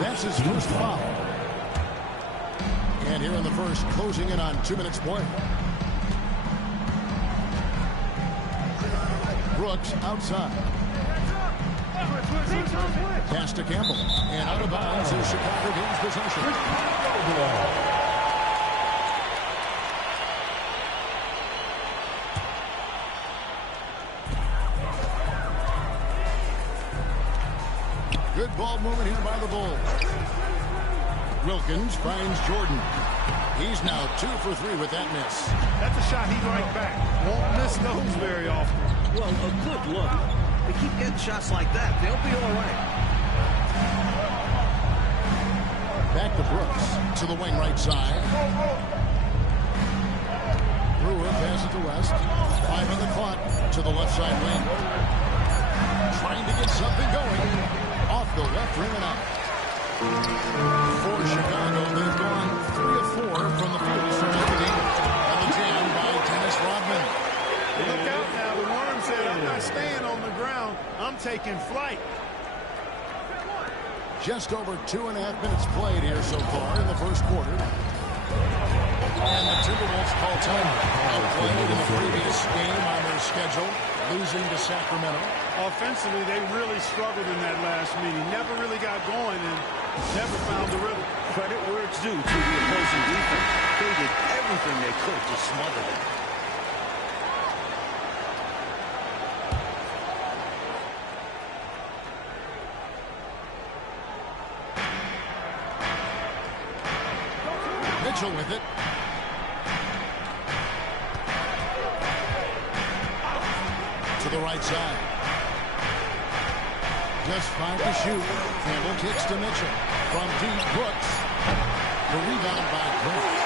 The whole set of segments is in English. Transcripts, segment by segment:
That's his first foul. And here in the first, closing in on 2 minutes play. Brooks outside. Pass to Campbell. And out of bounds as Chicago gains possession. Good ball movement here by the Bulls. Wilkins finds Jordan. He's now 2 for 3 with that miss. That's a shot he'd like back. Won't miss those very often. Well, a good look. They keep getting shots like that. They'll be all right. Back to Brooks. To the wing right side. Brewer passes to West. 5 on the clock. To the left side wing. Trying to get something going. Off the left rim and out. For Chicago, they've gone 3 of 4 from the field to start the game. And the jam by Dennis Rodman. Look out now. The Worm said, I'm not staying on the ground. I'm taking flight. Just over 2.5 minutes played here so far in the first quarter. And the Timberwolves call time. Outplayed in the previous game on their schedule, losing to Sacramento. Offensively, they really struggled in that last meeting. Never really got going and never found the rhythm. Credit where it's due to the opposing defense. They did everything they could to smother them. Mitchell with it. To the right side. Just 5 to shoot. Campbell kicks to Mitchell. From deep, Brooks. The rebound by Grant.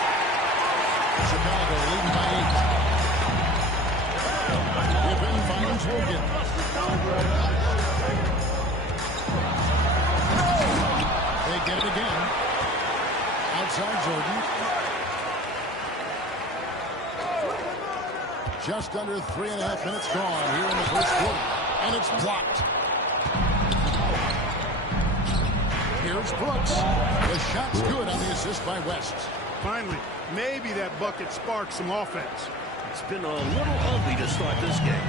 Chicago leading by 8. Pippen finds Wilkins. They get it again. Outside Jordan. Just under 3.5 minutes gone here in the first quarter. And it's blocked. Here's Brooks. The shot's good on the assist by West. Finally, maybe that bucket sparks some offense. It's been a little ugly to start this game.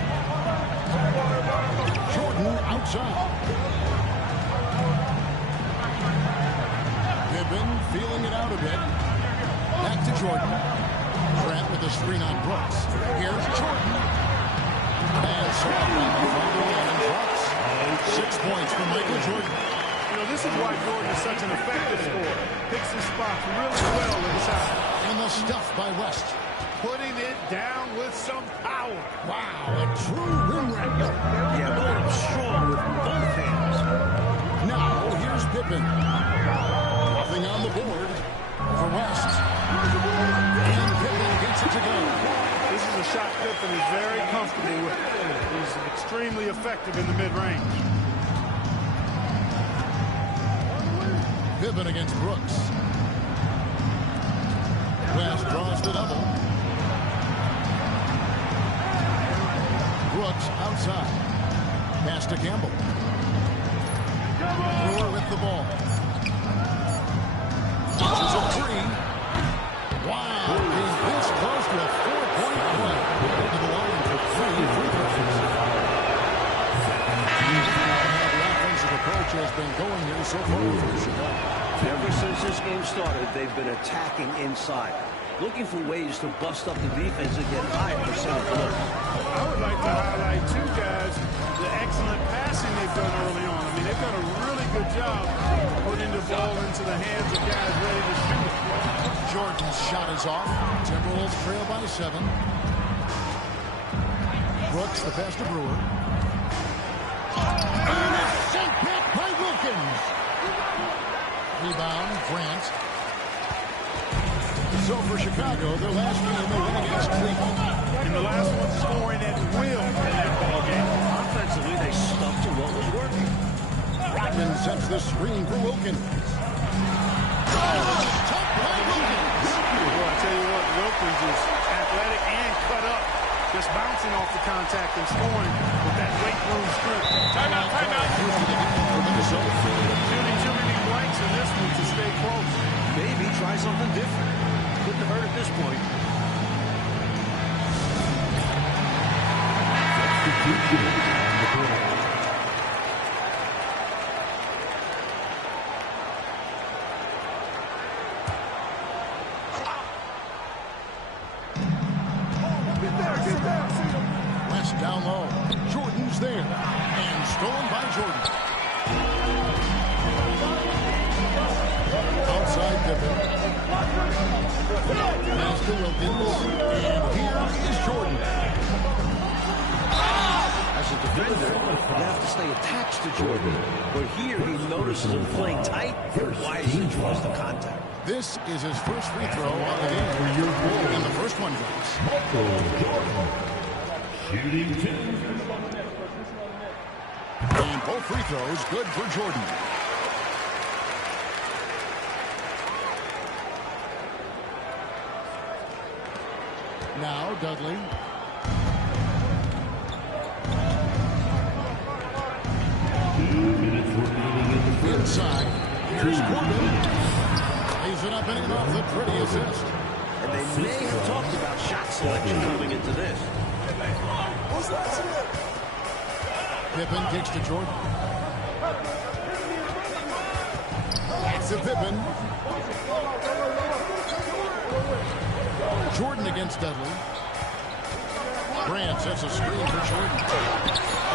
Jordan outside. Pippen feeling it out a bit. Back to Jordan. Grant with the screen on Brooks. Here's Jordan. And Saul from the line and drops. 6 points for Michael Jordan. You know, this is why Jordan is such an effective scorer. Picks his spots really well inside. And the stuff by West. Putting it down with some power. Wow, a true rim runner. Yeah, going up strong with both hands. Now, here's Pippen. Nothing on the board for West. And Pippen gets it to go. This is a shot Pippen is very comfortable with. He's extremely effective in the mid-range. Pippen against Brooks. West draws the double. Brooks outside. Pass to Campbell. Brewer with the ball. Launches a 3. Wow, he's this close to a 4-point play. Into the line for 3 free throws. The offensive approach has been going here so far for Chicago. Ever since this game started, they've been attacking inside, looking for ways to bust up the defense and get high percentage looks. I would like to highlight, too, guys, the excellent passing they've done early on. I mean, they've done a really good job putting the ball into the hands of guys ready to shoot. Jordan's shot is off. Timberwolves trail by 7. Brooks, the pass to Brewer. And a sink back by Wilkins. Rebound, Grant. So for Chicago, their last game they win against Cleveland. And the last one scoring at will in that ball game. Offensively, they stuck to what was working. Rodman sets the screen for Wilkins. Tough by Wilkins. Well, I tell you what, Wilkins is athletic and cut up. Just bouncing off the contact and scoring with that weight room strength. Timeout, timeout. Shooting too many blanks in something different. Couldn't hurt at this point. West down low. Jordan's there. And stolen by Jordan. Outside Pippen. Pass to Wilkins. And here is Jordan. As a defender, you have to stay attached to Jordan. But here he notices him playing tight and wisely draws the contact. This is his first free throw on the game. And the first one goes. Shooting 2. And both free throws good for Jordan. Now Dudley. Inside. Here's Corbin. Lays it up and in off the pretty assist. And they may have talked about shot selection moving into this. Pippen kicks to Jordan. Back to Pippen. Jordan against Dudley. Grant sets a screen for Jordan.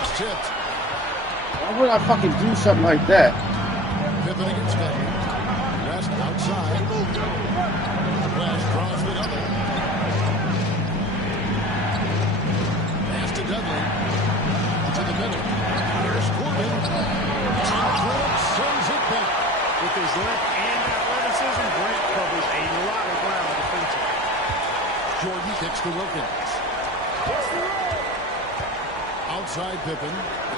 It's tipped. Why would I fucking do something like that? Pippen against Dudley. West outside. West draws the double. Pass to Dudley. To the middle. Here's Corbin. And Grant sends it back. With his length and athleticism, Grant covers a lot of ground defensively. Jordan kicks to Wilkins. Outside Pippen.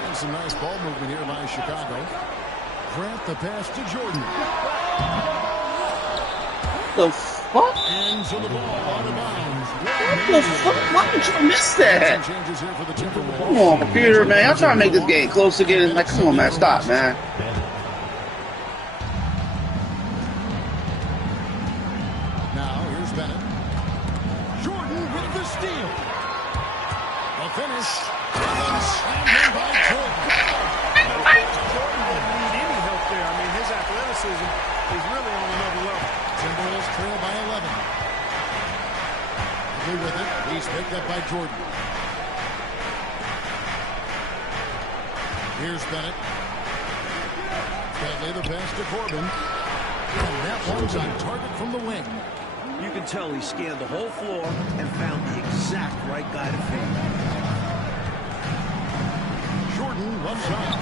And some nice ball movement here by Chicago. Grant the pass to Jordan. What the fuck? And so the ball out of bounds. What the fuck? Why did you miss that? Some changes here for the Timberwolves. Come on, computer, man. I'm trying to make this game close again. Like, come on, man. Stop, man. Now, here's Bennett. Jordan with the steal. The finish. And slammed in by Jordan. Jordan didn't need any help there. I mean, his athleticism is really on another level. Timberwolves trail by 11. With it. He's picked up by Jordan. Here's Bennett. Dudley the pass to Corbin. And that one's on target from the wing. You can tell he scanned the whole floor and found the exact right guy to feed. Jordan left side.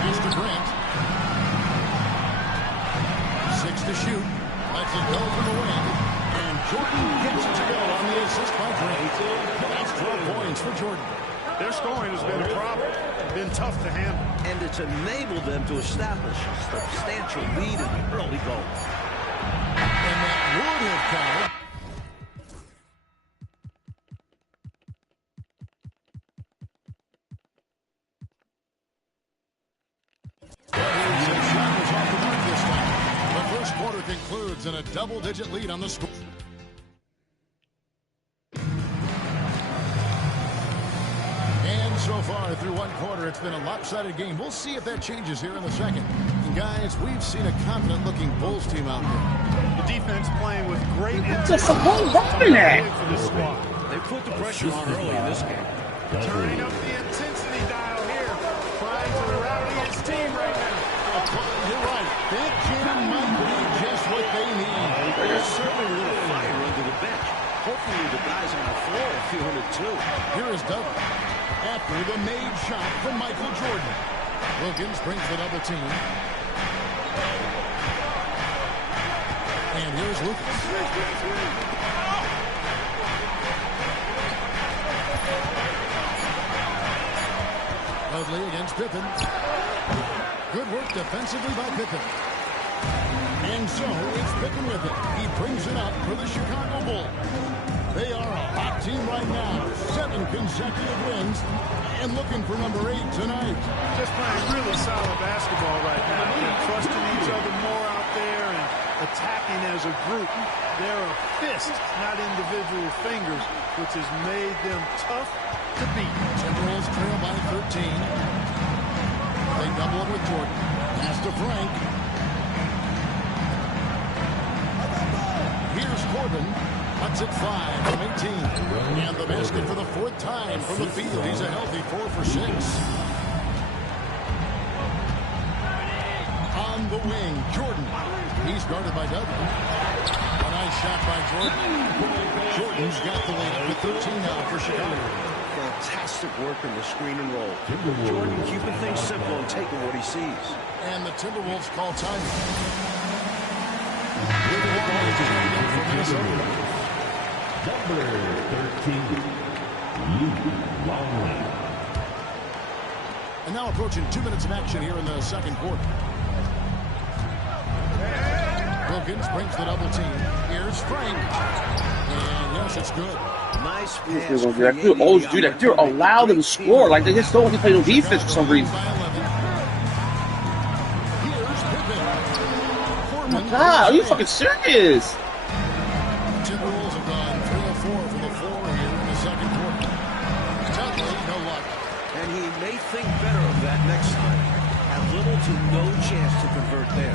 Pass to Grant. 6 to shoot. Lets it go from the wing. And Jordan gets it to go on the assist by Grant. That's 12 points for Jordan. Their scoring has been a problem. Been tough to handle. And it's enabled them to establish a substantial lead in the early goals. And that would have counted. Concludes in a double-digit lead on the score. And so far through one quarter, it's been a lopsided game. We'll see if that changes here in the second. And guys, we've seen a confident-looking Bulls team out there. The defense playing with great What's the whole running at? for this squad. They put the pressure on early in this game. Turning up the intensity dial here, trying to rally his team right now. You're right. That jam might be just what they need. There's certainly a little fire under the bench. Hopefully the guys on the floor are feeling it too. Here is Dudley. After the made shot from Michael Jordan. Wilkins brings the double team. And here's Lucas. Dudley against Pippen. Good work defensively by Pippen. And so it's Pippen with it. He brings it up for the Chicago Bulls. They are a hot team right now. 7 consecutive wins. And looking for number 8 tonight. Just playing really solid basketball right now. They're trusting each other more out there and attacking as a group. They're a fist, not individual fingers, which has made them tough to beat. Timberwolves trail by 13. They double it with Jordan. Pass to Frank. Here's Corbin. Cuts it 5 from 18. And the basket for the 4th time from the field. He's a healthy 4 for 6. On the wing, Jordan. He's guarded by Dudley. A nice shot by Jordan. Jordan's got the lead up to 13 now for Chicago. Fantastic work in the screen and roll. Jordan keeping things simple and taking what he sees. And the Timberwolves call time. With the ball is turned in for Minnesota. Number 13, Longley. And now approaching 2 minutes of action here in the second quarter. Wilkins brings the double team. Here's Frank. And yes, it's good. Nice These pass. dudes that dude always do that. Dude, allow them to score. Like, they just don't want to play no defense for some reason. Here's Pippen. Oh my God, are you fucking serious? Timberwolves have gone 3 of 4 from the floor here in the second quarter. Dudley, no luck. And he may think better of that next time. Have little to no chance to convert there.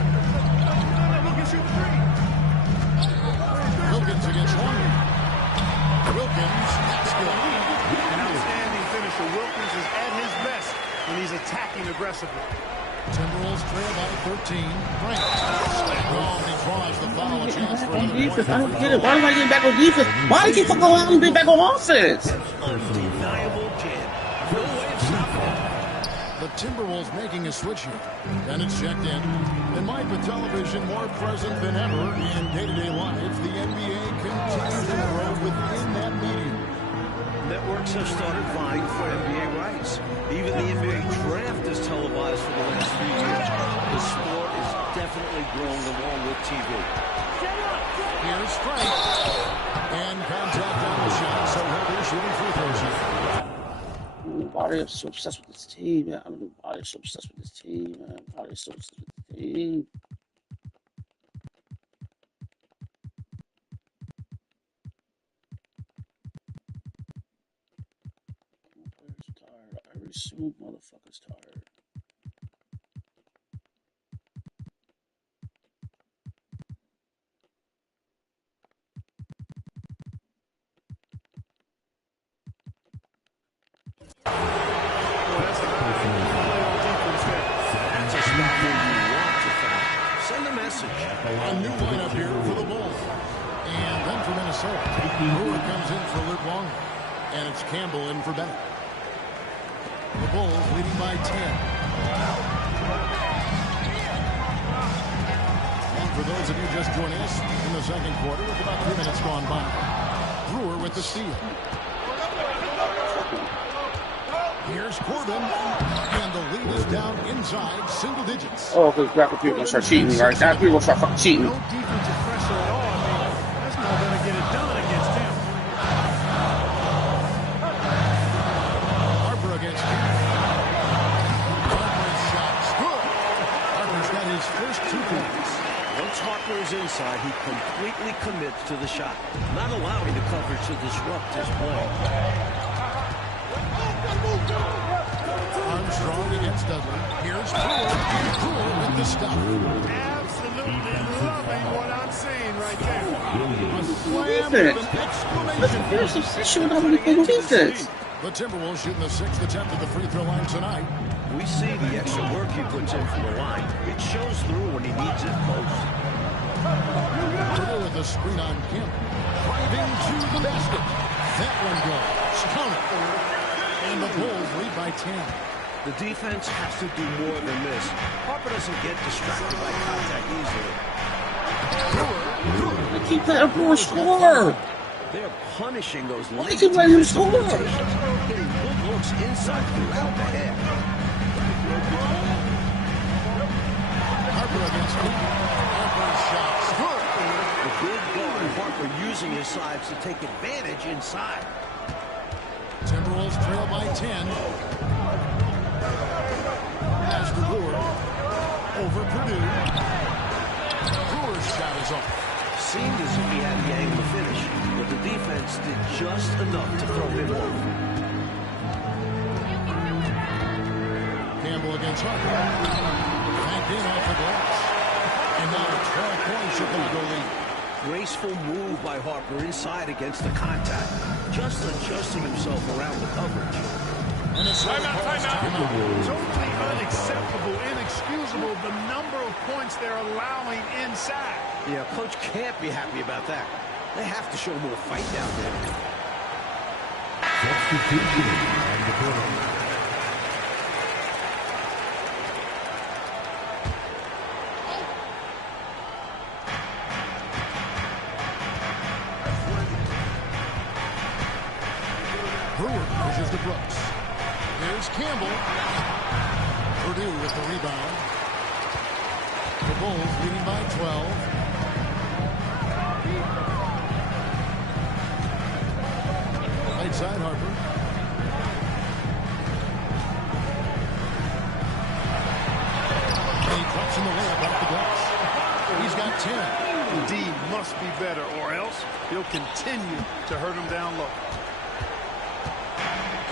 Wilkins against Longley. Wilkins, that's good. An outstanding finisher. Wilkins is at his best when he's attacking aggressively. Timberwolves trail by 13. Frank. Oh, he draws the foul. A chance for another Defense, point. I don't get it. Why am I getting back on defense? Why do you keep fucking allowing me to be back on offense? Undeniable jam. No way of stopping it. The Timberwolves making a switch here. And it's checked in. And Mike, with television more present than ever in day-to-day life, the NBA continues to grow within that medium. Networks have started vying for NBA rights. Even the NBA draft is televised for the last few years. The sport is definitely growing along with TV. Here's Frank. And contact on the shot, so he'll be shooting free throws here. Why are they so obsessed with this team, man? I don't know why they're so obsessed with this team, man. Why are they so obsessed with this team? My players are tired. Every single motherfucker's tired. That's a spot where you want to foul. Send a message. A new lineup here for the Bulls. And then for Minnesota. Brewer comes in for Luke Long. And it's Campbell in for Bennett. The Bulls leading by 10. And for those of you just joining us in the second quarter, with about 3 minutes gone by, Brewer with the steal. Here's Corbin. And the lead is down inside single digits. Oh, because black people gonna start cheating, right? Black people gonna start fucking cheating. No defensive pressure at all. I mean, that's not going to get it done against him. Harper against him. Harper's shot's good. Harper's got his first 2 points. Once Harper is inside, he completely commits to the shot, not allowing the coverage to disrupt his play. Armstrong against Dudley. Here's Brewer. Brewer with the stop. Absolutely loving what I'm seeing right there. A slam with Defense. an exclamation Listen, there's some shit without really playing no defense. The Timberwolves shooting the 6th attempt at the free throw line tonight. We see the extra work he puts in from the line. It shows through when he needs it most. Brewer with the screen on Kemp. Driving to the basket. That one goes. Count it. And the Bulls lead by 10. The defense has to do more than this. Harper doesn't get distracted by contact easily. They keep letting Brewer score. They're punishing those Why late keep letting him score? rotations. Getting good looks inside throughout the half. Harper against him. Harper's shot's good. The big guard, Harper using his size to take advantage inside. Timberwolves trail by 10. defense did just enough to throw him off. Campbell against Harper. Back in off the glass. And now a 12-point Chicago lead. Graceful move by Harper inside against the contact. Just adjusting himself around the coverage. And it's timeout. Totally unacceptable, inexcusable, the number of points they're allowing inside. Yeah, coach can't be happy about that. They have to show more fight down there. Substitution on the board. Brewer pushes to Brooks. Here's Campbell. Purdue with the rebound. The Bulls leading by 12. Right side, Harper. And he drops in the layup off the glass. He's got 10. D must be better, or else he'll continue to hurt him down low.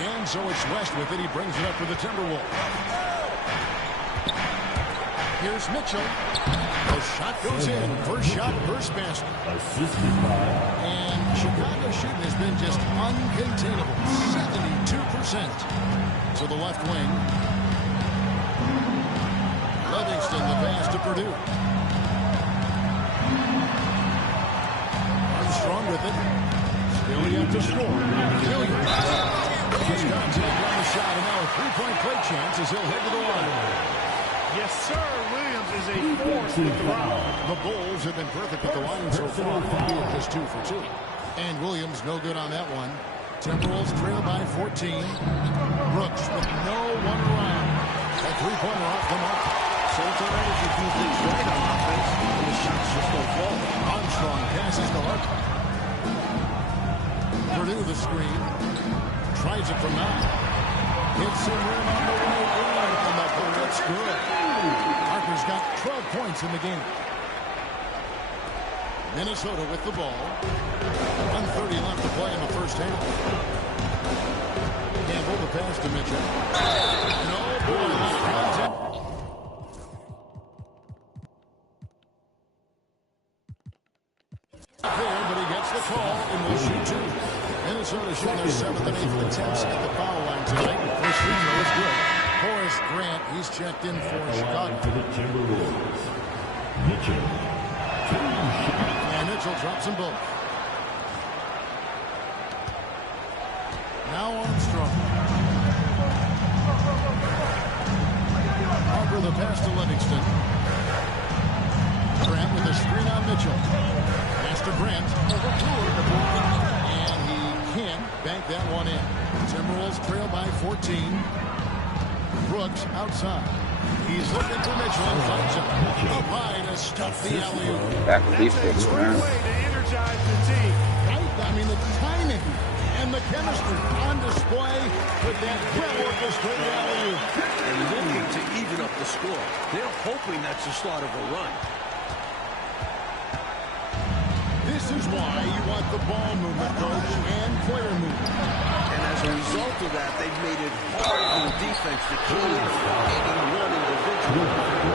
And so it's West with it. He brings it up for the Timberwolves. Here's Mitchell. The shot goes in. First shot, first basket. Assisted by. And Chicago's shooting has been just uncontainable. 72% to the left wing. Livingston, the pass to Purdue. Armstrong with it. Still yet to score. Williams. Just contact on the shot, and now a three-point play chance as he'll head to the line. Yes, sir. Williams is a force with the ball. The Bulls have been perfect at the line so far. Purdue just 2 for 2. And Williams no good on that one. Timberwolves trail by 14. Brooks with no one around. A three-pointer off the mark. Sometimes you do things right on offense, and the shots just don't fall. Armstrong passes to Harper. Purdue the screen. Tries it from now. Hits him in on the right wing, and the bucket's good. Harper's got 12 points in the game. Minnesota with the ball. 1:30 left to play in the first half. Campbell the pass to Mitchell. No, boy, there, but he gets the call and will shoot 2. Minnesota shooting their 7th and 8th attempts at the foul line tonight. First free throw is good. Horace Grant, he's checked in for Chicago. To the Timberwolves. Mitchell. And Mitchell drops them both. Now Armstrong. Harper the pass to Livingston. Grant with a screen on Mitchell. Pass to Grant. And he can't bank that one in. Timberwolves trail by 14. Brooks outside. He's looking for Mitchell and finds him. Up high to stuff the alley-oop. Back with defense, Great man. way to energize the team. Right? I mean, the timing and the chemistry on display with that well-orchestrated alley-oop. And looking to even up the score. They're hoping that's the start of a run. This is why you want the ball movement, coach, and player movement. And as a result of that, they've made it hard for the defense to kill any one individual.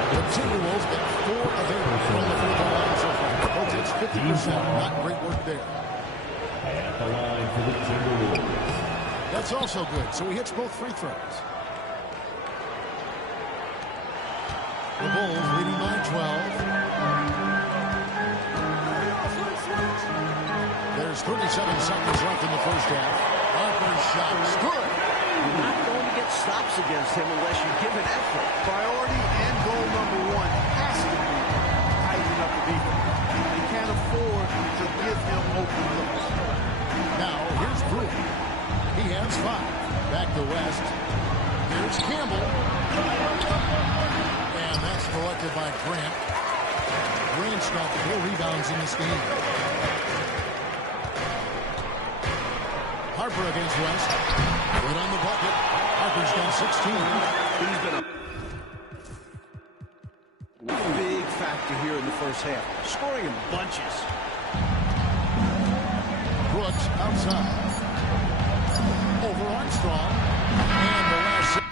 The Timberwolves get 4 of 8 from the free throw line so far. Coach, it's 50%. Not great work there. At the line for the Timberwolves. That's also good. So he hits both free throws. The Bulls leading by 12. There's 37 seconds left in the first half. Harper's shot is good. You're not going to get stops against him unless you give an effort. Priority and goal number 1 has to be tightening up the defense. They can't afford to give him open looks. Now, here's Brewer. He has 5. Back to West. Here's Campbell. And that's collected by Grant. Grant's got 4 rebounds in this game. Harper against West. Good on the bucket. Harper's got 16. He's been a big factor here in the first half, scoring in bunches. Brooks outside. Over Armstrong. And the last...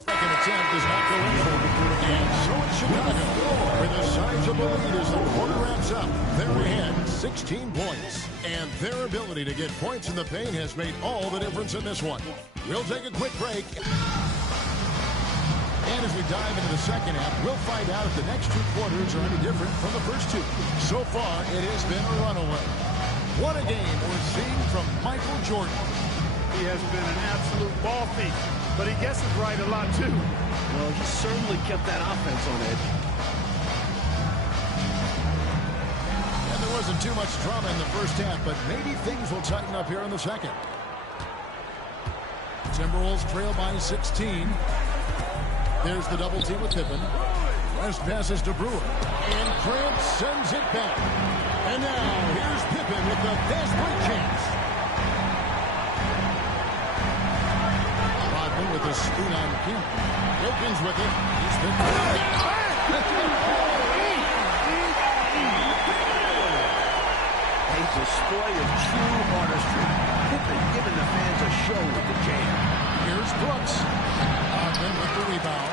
Second attempt does not go in. And so it's Chicago with a sizable lead as the quarter wraps up. They're ahead 16 points. And their ability to get points in the paint has made all the difference in this one. We'll take a quick break. And as we dive into the second half, we'll find out if the next two quarters are any different from the first two. So far, it has been a runaway. What a game we're seeing from Michael Jordan. He has been an absolute ball thief, but he guesses right a lot, too. Well, he certainly kept that offense on edge. And there wasn't too much drama in the first half, but maybe things will tighten up here in the second. Timberwolves trail by 16. There's the double team with Pippen. West passes to Brewer. And Grant sends it back. And now here's Pippen with the fast break chance. Rodman with a spoon on Kim. Wilkins with it. He's been A display of true artistry. Pippen giving the fans a show with the jam. Here's Brooks. Rodman with the rebound.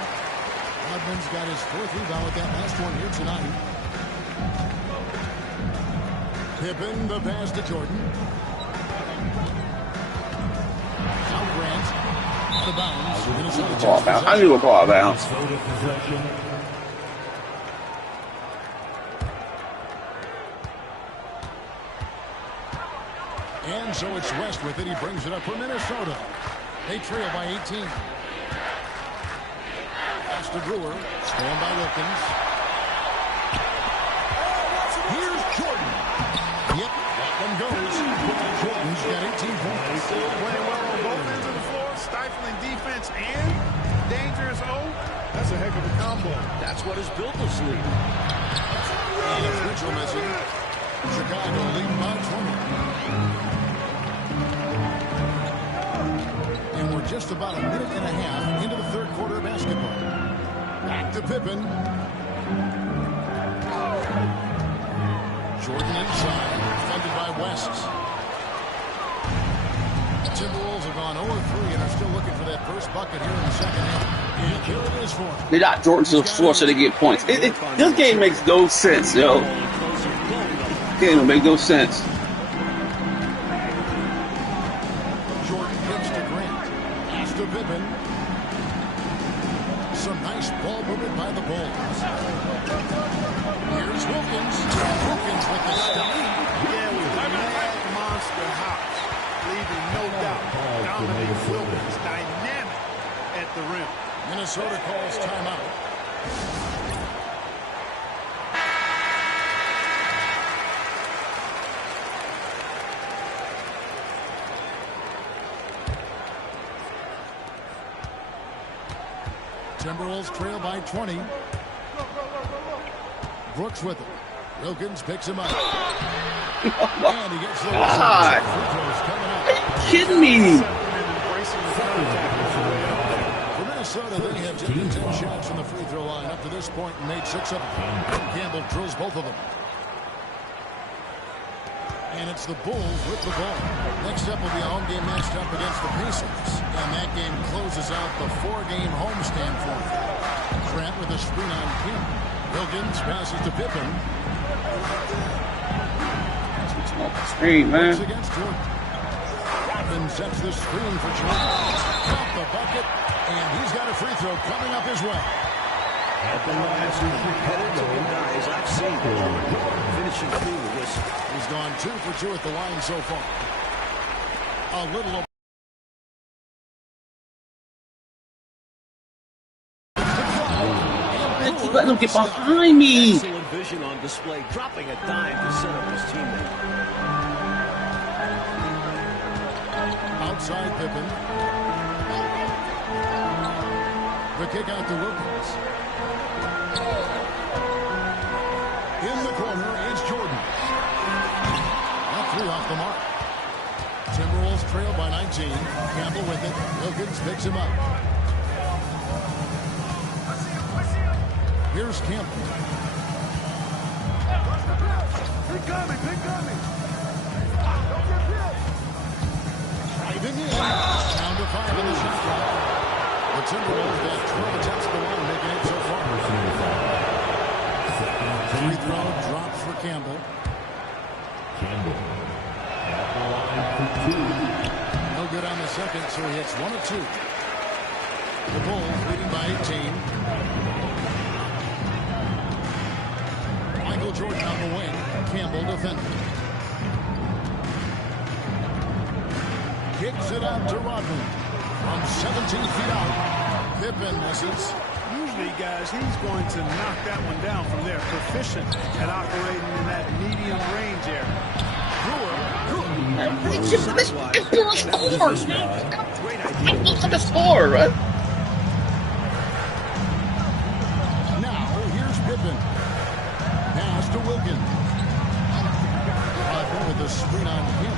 Rodman's got his fourth rebound with that last one here tonight. Pippen, the pass to Jordan. Now Grant. The bounce. Minnesota takes possession. I knew it was out of bounds. And so it's West with it. He brings it up for Minnesota. They trail by 18. Pass to Brewer. Stolen by Wilkins. Here's Jordan. Yep, that one goes. Jordan's got 18 points. Playing well on both ends of the floor, stifling defense and dangerous O. That's a heck of a combo. That's what has built this lead. And it's Mitchell missing. Chicago leading by 20. And we're just about a minute and a half into the third quarter of basketball. Back to Pippen. Jordan inside, defended by West. The Timberwolves have gone 0-3 and are still looking for that first bucket here in the second half. And here it is for them. They got Jordan to the floor so they get points. This game makes no sense, yo. Game don't make no sense. Jordan gives to Grant. Pass to Pippen. Some nice ball movement by the Bulls. Here's Wilkins. Wilkins with the stop. Yeah, with mad monster hops, leaving no doubt. Dominic Wilkins, dynamic at the rim. Minnesota calls timeout. Timberwolves trail by 20. Brooks with it. Wilkins picks him up. And he gets the God. free throws coming up. Are you kidding me? For Minnesota, they have taken 10 shots from the free throw line up to this point and made 6 of them. Campbell drills both of them. And it's the Bulls with the ball. Next up will be a home game matched up against the Pacers. And that game closes out the 4-game homestand for them. Grant with a screen on Kim. Wilkins passes to Pippen. Screen, man. Against Jordan. Pippen sets the screen for Jordan. Got the bucket, and he's got a free throw coming up his way. At the line, competitive guys I've seen finishing through the whistle. He's gone 2 for 2 at the line so far. A little. Let them get behind me. Excellent vision on display, dropping a dime to set up his teammate. Outside Pippen. The kick out to Wilkins. In the corner, it's Jordan. That 3 on the mark. Timberwolves trail by 19. Campbell with it. Wilkins picks him up. Here's Campbell. Pick on me. Driving in. Down to 5 in the shot clock. The Timberwolves got 12 attempts to one, making it so far. Free throw dropped for Campbell. Campbell at the line for 2. No good on the second, so he hits 1 of 2. The Bulls leading by 18. Michael Jordan on the wing. Campbell defending. Kicks it out to Rodman. From 17 feet out. Pippen misses. Usually, guys, he's going to knock that one down from there. Proficient at operating in that medium range area. Looks like a score, right? Now, here's Pippen. Pass to Wilkins. Rodman with the screen on him.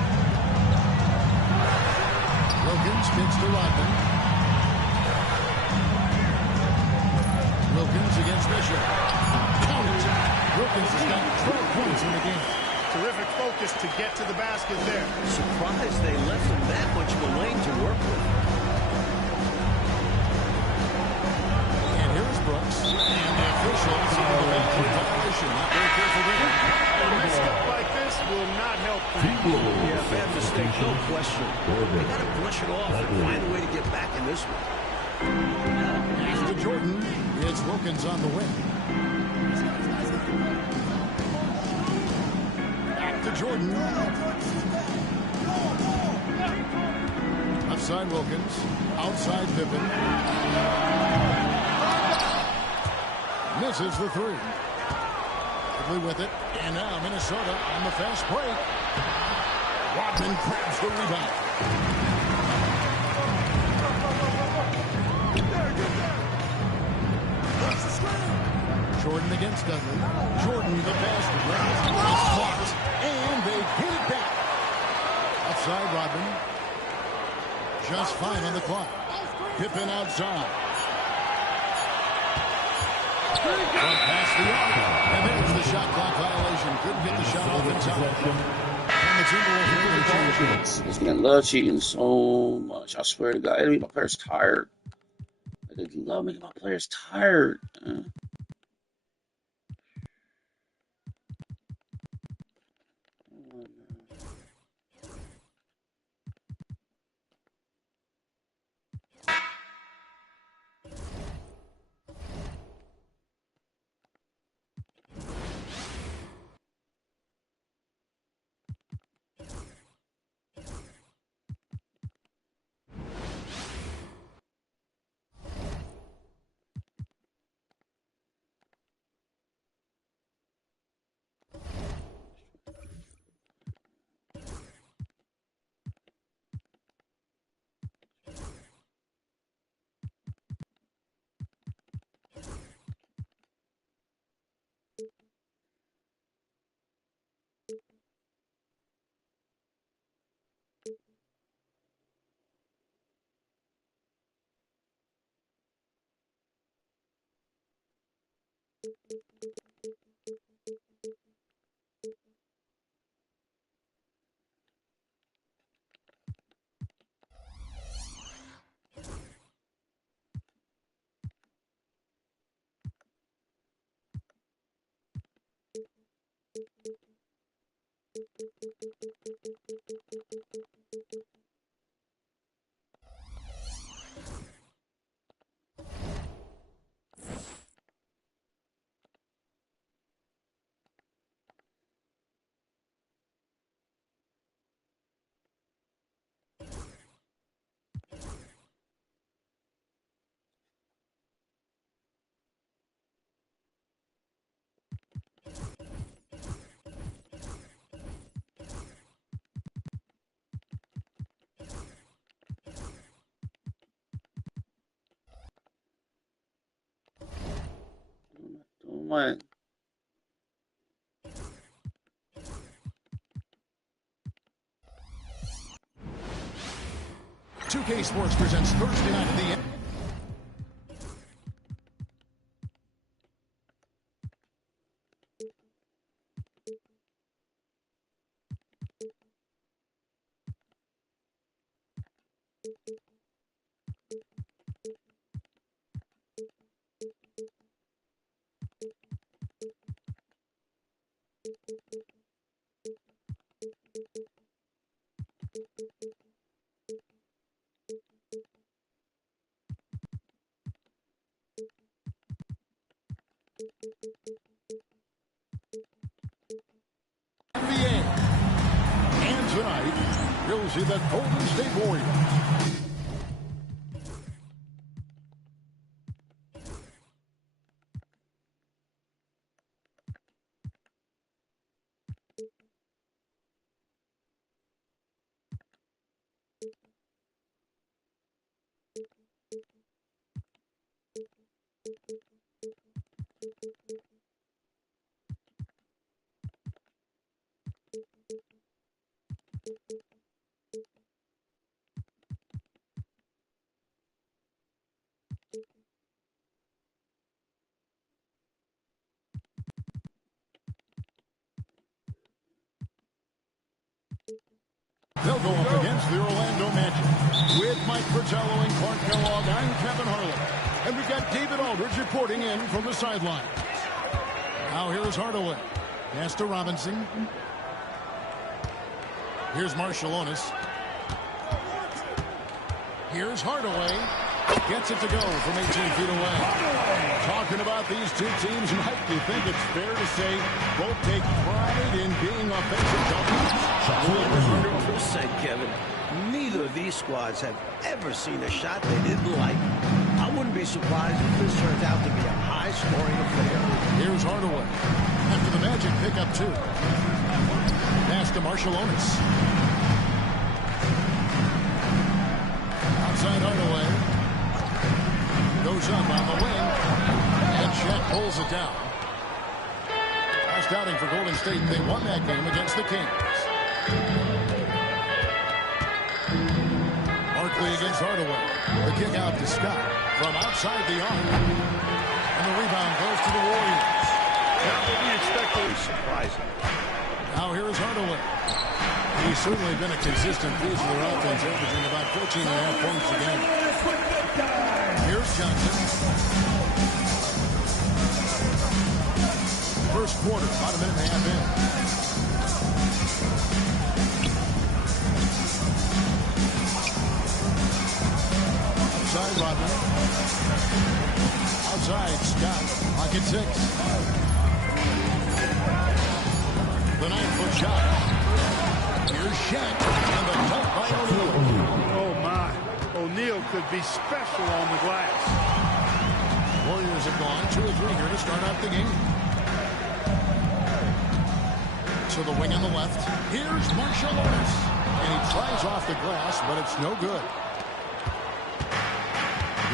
Wilkins spins to Rodman. Wilkins against Bishop. Count it. Wilkins has got 12 points in the game. Terrific focus to get to the basket there. Surprised they left him that much of a lane to work with. And here's Brooks. And the officials on the backcourt violation. Not very careful there. A misstep like this will not help them. Yeah, bad mistake, no question. They got to brush it off and find a way to get back in this one. Pass to Jordan. It's Wilkins on the wing. Back to Jordan. Left side Wilkins. Outside Pippen. Misses the 3. Quickly with it. And now Minnesota on the fast break. Rodman grabs the rebound. Jordan against Dudley. Jordan the basket. It's blocked. And they get it back. Outside Rodman. Just 5 on the clock. Pippen outside. Front pass the arc. And there's the shot clock violation. Couldn't get the shot off in time. And the Timberwolves really changed it. This man love cheating so much. I swear to God, it make my players tired. They love making my players tired. What? A.K.A. Sports presents Thursday night at the NBA. And tonight, we'll see the Golden State Warriors. They'll go up against the Orlando Magic. With Mike Fratello and Clark Kellogg, I'm Kevin Harlan. And we've got David Aldridge reporting in from the sideline. Now here's Hardaway. Pass to Robinson. Here's Marshallonis. Here's Hardaway. Gets it to go from 18 feet away. Talking about these two teams, Mike, do you think it's fair to say both take pride in being offensive champions? 100%, Kevin. Neither of these squads have ever seen a shot they didn't like. I wouldn't be surprised if this turns out to be a high-scoring affair. Here's Hardaway. After the Magic pick up two. Pass to Marshallonis. Outside Hardaway. Goes up on the wing. And Shaq pulls it down. Last outing for Golden State. They won that game against the Kings. Barkley against Hardaway. The kick out to Scott from outside the arc. And the rebound goes to the Warriors. Not what we expected. Surprising. Now here is Hardaway. He's certainly been a consistent piece of their offense, averaging about 14.5 points a game. Here's Johnson. First quarter, about a minute and a half in. Outside Rodman. Outside Scott. Pocket six. The 9-foot shot. Here's Shaq. And the dunk by O'Neal. Oh, my. O'Neal could be special on the glass. Warriors have gone 2 or 3 here to start out the game. To the wing on the left. Here's Marshallonis. And he tries off the glass, but it's no good.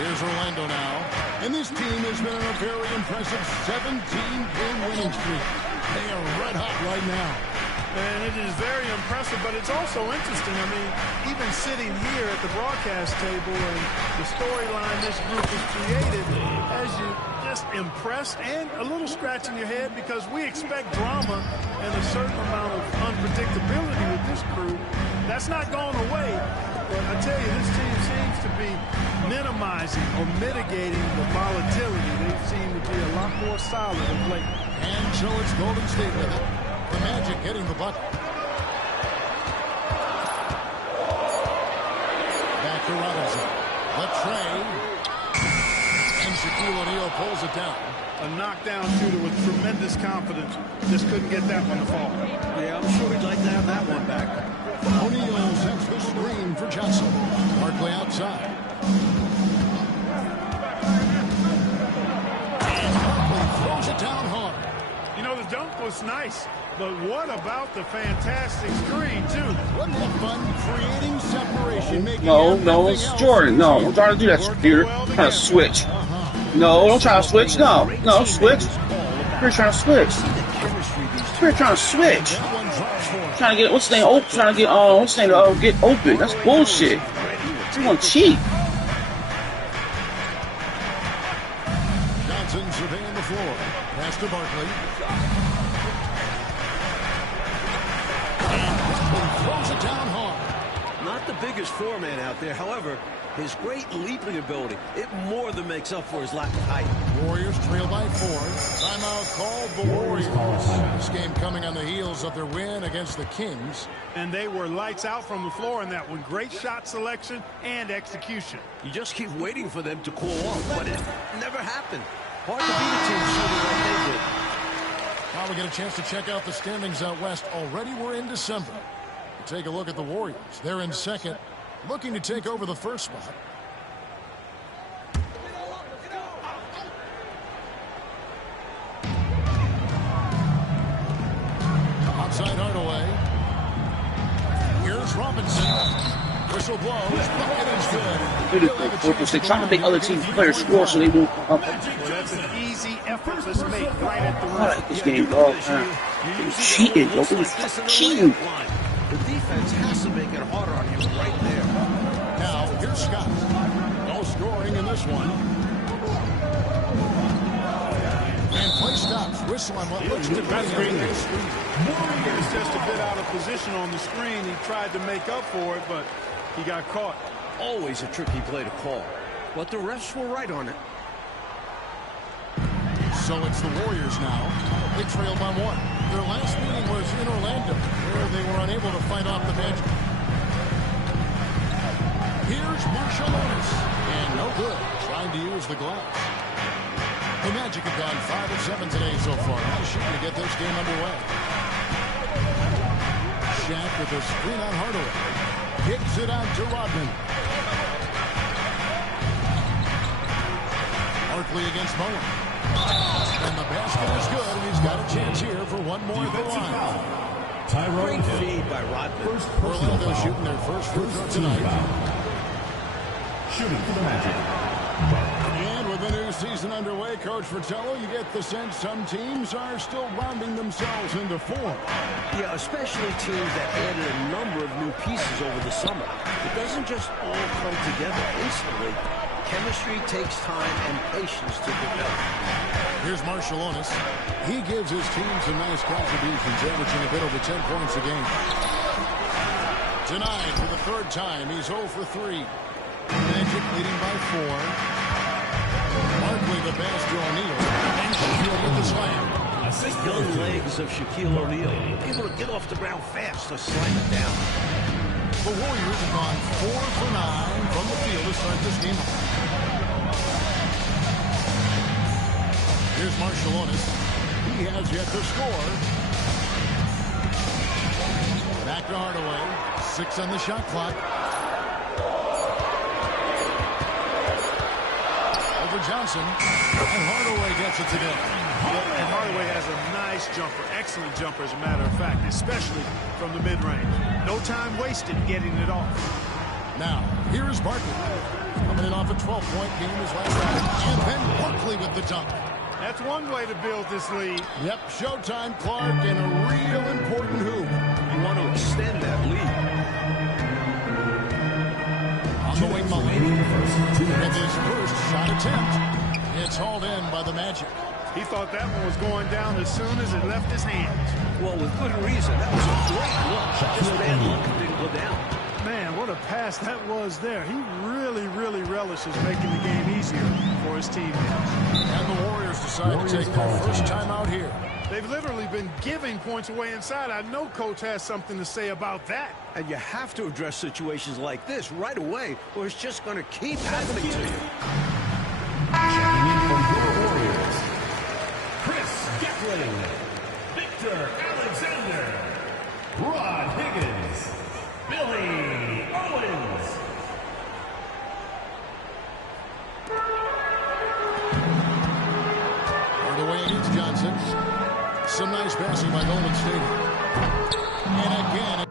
Here's Orlando now. And this team has been on a very impressive 17-game winning streak. They are red hot right now. And it is very impressive, but it's also interesting. I mean, even sitting here at the broadcast table and the storyline this group has created has you just impressed and a little scratching your head because we expect drama and a certain amount of unpredictability with this crew. That's not going away. But I tell you, this team seems to be minimizing or mitigating the volatility. They seem to be a lot more solid of late. And so it's Golden State with it. The Magic hitting the bucket. Back to Robinson. The tray. And Shaquille O'Neal pulls it down. A knockdown shooter with tremendous confidence. Just couldn't get that one to fall. Yeah, I'm sure we'd like to have that one back. O'Neal sets the screen for Johnson. Barkley outside. And Barkley throws it down hard. You know, the dunk was nice, but what about the fantastic screen, too? Wasn't it fun creating separation? Making No, it's Jordan. No, don't try to do that, computer. Trying to switch. No, don't try to switch. No, switch. You're trying to switch. You're trying to switch. Trying to get what's the name open? Trying to get get open. That's bullshit. take gonna cheat. Johnson surveying the floor. Pass to Barkley. And Barkley throws it down hard. Not the biggest foreman out there. However, his great leaping ability, it more than makes up for his lack of height. Warriors trail by 4. Timeout called the Warriors. This game coming on the heels of their win against the Kings. And they were lights out from the floor in that one. Great shot selection and execution. You just keep waiting for them to cool off, but it never happened. Hard to beat a team shooting like they did. Now we get a chance to check out the standings out west. Already we're in December. Take a look at the Warriors. They're in second, looking to take over the first spot. Outside Hardaway. Here's Robinson. Whistle blows. Bucket is good. They're trying to make other team players score so they won't come up. Well, that's an easy, effortless make right at the rim. I like this game, dog. He's cheating, yo. He's cheating. The defense has to make it harder on him right there. Now, here's Scott. No scoring in this one. And play stops. Whistle on what looks to be a screen. He was just a bit out of position on the screen. He tried to make up for it, but he got caught. Always a tricky play to call, but the refs were right on it. So it's the Warriors now. They trail by 1. Their last meeting was in Orlando, where they were unable to fight off the Magic. Here's Marshall Ellis, and no good, trying to use the glass. The Magic have gone 5 of 7 today so far. Nice shooting to get this game underway. Shaq with a screen on Hardaway. Kicks it out to Rodman. Barkley against Bowen. And the basket is good, and he's got a chance here for one more at the line. Great feed by Rodman. Orlando shooting their first free throw tonight. Shooting for the Magic. And with the new season underway, Coach Fratello, you get the sense some teams are still rounding themselves into form. Yeah, especially teams that added a number of new pieces over the summer. It doesn't just all come together instantly. Chemistry takes time and patience to develop. Here's Marshallonis. He gives his team some nice contributions, averaging a bit over 10 points a game. Tonight, for the third time, he's 0 for 3. Magic leading by 4. Barkley the pass to O'Neal. And Shaquille with the slam. Young legs of Shaquille O'Neal, able to get off the ground fast to slam it down. The Warriors have gone 4 for 9 from the field to start this game. Here's Marshallonis. He has yet to score. Back to Hardaway. 6 on the shot clock. Over Johnson. And Hardaway gets it to go. And Hardaway has a nice jumper, excellent jumper as a matter of fact, especially from the mid-range. No time wasted getting it off. Now, here is Barkley. Coming in off a 12-point game his last night. And then Barkley with the dunk. That's one way to build this lead. Yep, showtime, Clark, and a real important hoop. You want to extend that lead. On the wing, Mullin with his first shot attempt. It's hauled in by the Magic. He thought that one was going down as soon as it left his hands. Well, with good reason. That was a great look. Just bad luck it didn't go down. Man, what a pass that was there. He really relishes making the game easier for his teammates. And the Warriors decide to take their first time out here. They've literally been giving points away inside. I know Coach has something to say about that. And you have to address situations like this right away, or it's just going to keep happening to you. Checking in from your Warriors, Chris Gatling, Victor Alexander, Rod Higgins, Billy Owens. Hardaway against Johnson. Some nice passing by Golden State. And again.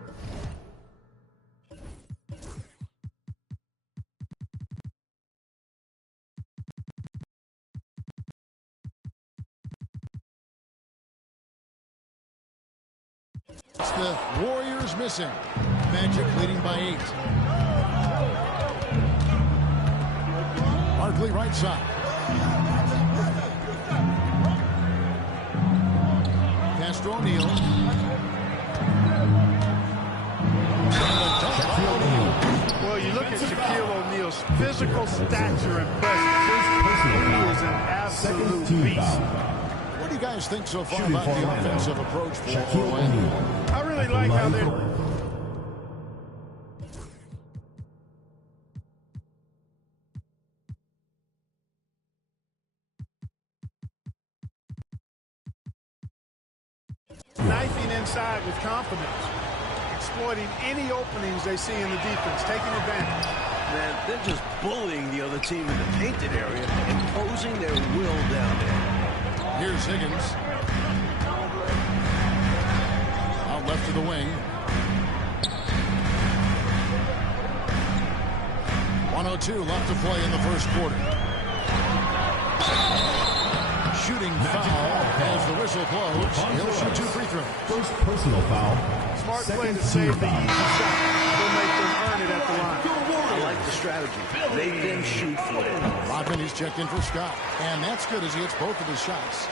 It's the Warriors missing. Magic leading by 8. Barkley right side. Pass to O'Neal. Well, you look at Shaquille O'Neal's physical stature and presence. He is an absolute beast. What do you guys think so far about the offensive approach for Orlando? I really like how they're... knifing inside with confidence, exploiting any openings they see in the defense, taking advantage. Man, they're just bullying the other team in the painted area, imposing their will down there. Here's Higgins. Out left to the wing. 1:02 left to play in the first quarter. Shooting foul as the whistle blows. He'll shoot 2 free throws. First personal foul. Smart play to save the easy shot. He'll make them earn it at the line. I like the strategy. Make them shoot for it. Rodman, he's checked in for Scott. And that's good as he hits both of his shots.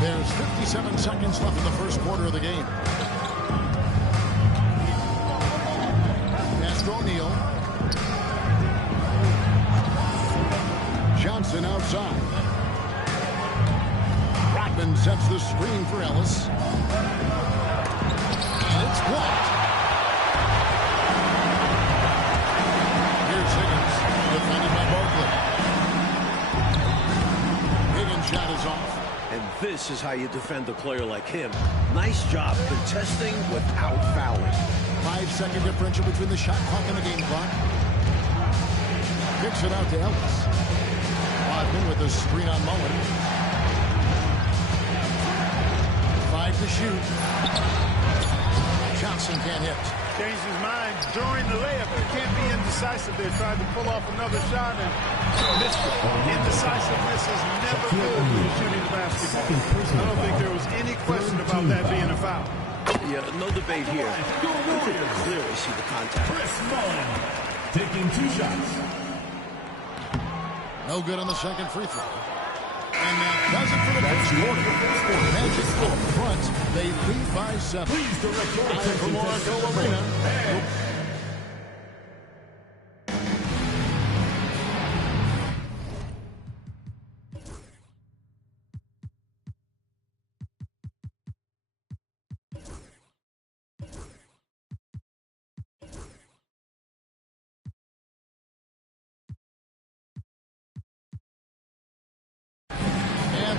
There's 57 seconds left in the first quarter of the game. Pass to O'Neal. Johnson outside. Rodman sets the screen for Ellis. And it's blocked. Here's Higgins, defended by Barkley. Higgins' shot is off. And this is how you defend a player like him. Nice job contesting without fouling. 5-second differential between the shot clock and the game clock. Kicks it out to Ellis. Rodman with a screen on Mullen. 5 to shoot. Johnson can't hit. Changed his mind during the layup. He can't be indecisive there. Tried to pull off another shot and missed it. Indecisiveness is never good when you're shooting the basketball. I don't think there was any question about that being a foul. Yeah, no debate here. You can clearly see the contact. Chris Mullen taking 2 shots. No good on the second free throw. And that does it for the first quarter. Magic full front. They lead by 7. Please direct your attention From Oracle Arena.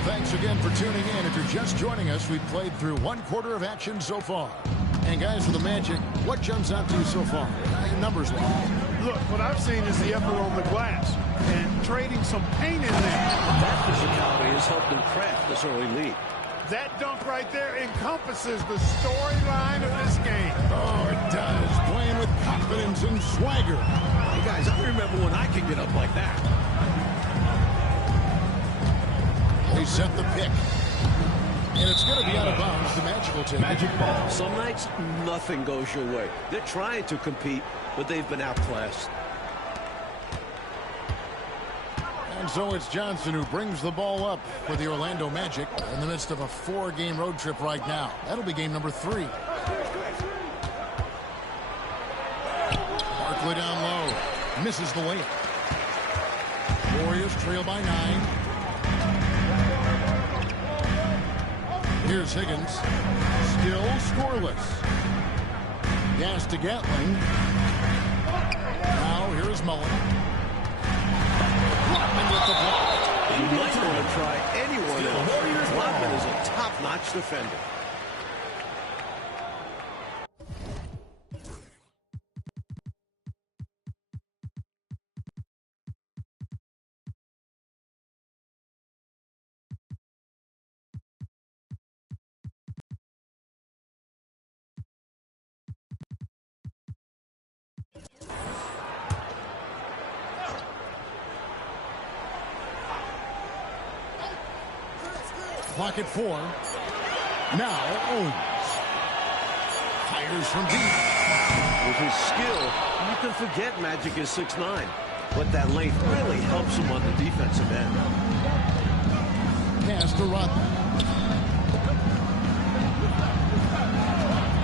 Thanks again for tuning in. If you're just joining us, we've played through 1 quarter of action so far. And guys, for the Magic, what jumps out to you so far, numbers-wise? Look, what I've seen is the effort on the glass and trading some paint in there. That physicality has helped them craft this early lead. That dunk right there encompasses the storyline of this game. Oh, it does. Playing with confidence and swagger. Hey, guys, I remember when I could get up like that. They set the pick. And it's going to be out of bounds. The Magic will take Magic ball. Some nights, nothing goes your way. They're trying to compete, but they've been outclassed. And so it's Johnson who brings the ball up for the Orlando Magic in the midst of a 4-game road trip right now. That'll be game number 3. Barkley down low. Misses the layup. Warriors trail by 9. Here's Higgins. Still scoreless. Gas to Gatling. Now here's Mullen. Rodman with the block. You might want to try anyone else. Rodman is a top-notch defender. Clock at 4. Now Owens. Fires from deep. With his skill, you can forget Magic is 6'9". but that length really helps him on the defensive end. Pass to Rodman.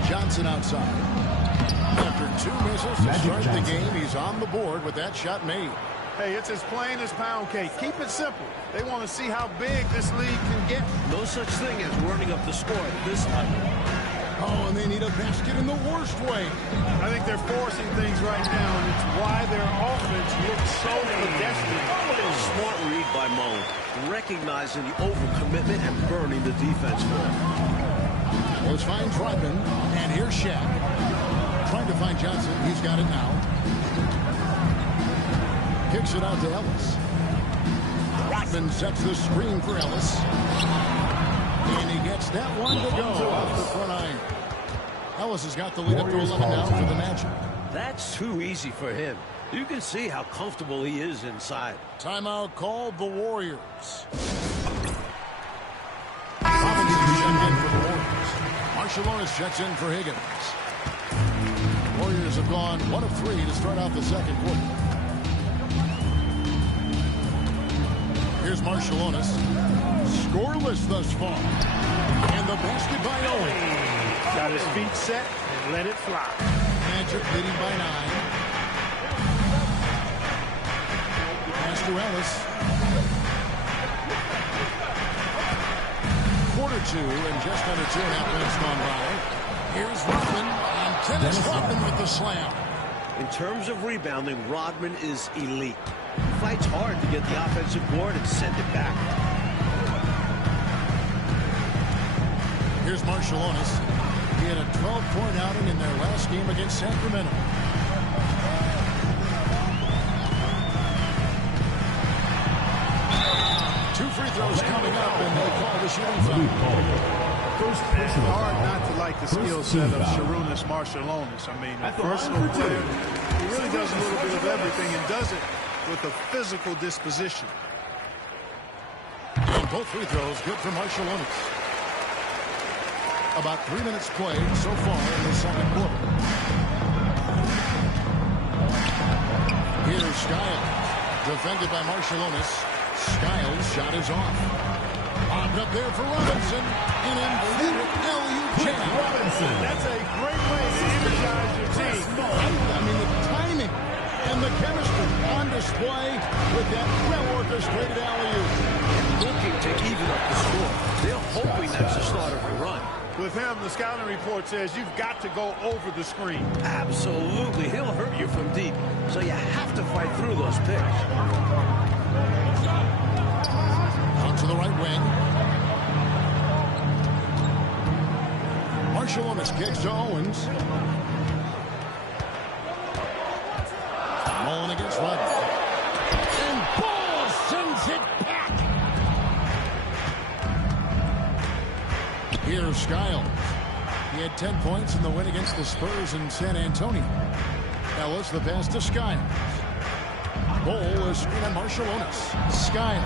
Johnson outside. After 2 misses to start the game, he's on the board with that shot made. Hey, it's as plain as pound cake. Keep it simple. They want to see how big this lead can get. No such thing as running up the score at this level. Oh, and they need a basket in the worst way. I think they're forcing things right now, and it's why their offense looks so pedestrian. Smart read by Mullen, recognizing the overcommitment and burning the defense for it. Let's find Rodman, and here's Shaq. Trying to find Johnson. He's got it now. Kicks it out to Ellis. Rodman sets the screen for Ellis. And he gets that one to go off the front iron. Ellis has got the lead up to 11 now for the Magic. That's too easy for him. You can see how comfortable he is inside. Timeout called the Warriors. Robinson checked in for the Warriors. Marciulionis checks in for Higgins. Warriors have gone 1 of 3 to start out the second quarter. Here's Marciulionis. Scoreless thus far. And the basket by Owen. Got his feet set and let it fly. Magic leading by 9. Pass to Ellis. Quarter 2 and just under 2.5 minutes gone by. Here's Rodman, and Dennis Rodman with the slam. In terms of rebounding, Rodman is elite. He fights hard to get the offensive board and send it back. Here's Marciulionis. He had a 12-point outing in their last game against Sacramento. Two free throws coming up, and they call the shooting foul. It's hard not to like the skill set of Sarunas Marciulionis. I mean, a versatile player. He really does a little bit of everything and does it with a physical disposition. And both free throws good for Marciulionis. About 3 minutes played so far in the second quarter. Here's Skiles. Defended by Marciulionis. Skiles' shot is off. Lobbed up there for Robinson. An emphatic alley-oop jam. That's a great way to energize your team. I mean, the timing and the chemistry on display with that well-orchestrated alley-oop. Looking to even up the score. They're hoping that's the start of a run. With him, the scouting report says you've got to go over the screen. Absolutely. He'll hurt you from deep. So you have to fight through those picks. Out to the right wing. Marciulionis kicks to Owens. Mullen against Rodman. And Ball sends it back. Here's Skiles. He had 10 points in the win against the Spurs in San Antonio. Ellis the pass to Skiles. Ball is screen on Marciulionis. Skiles.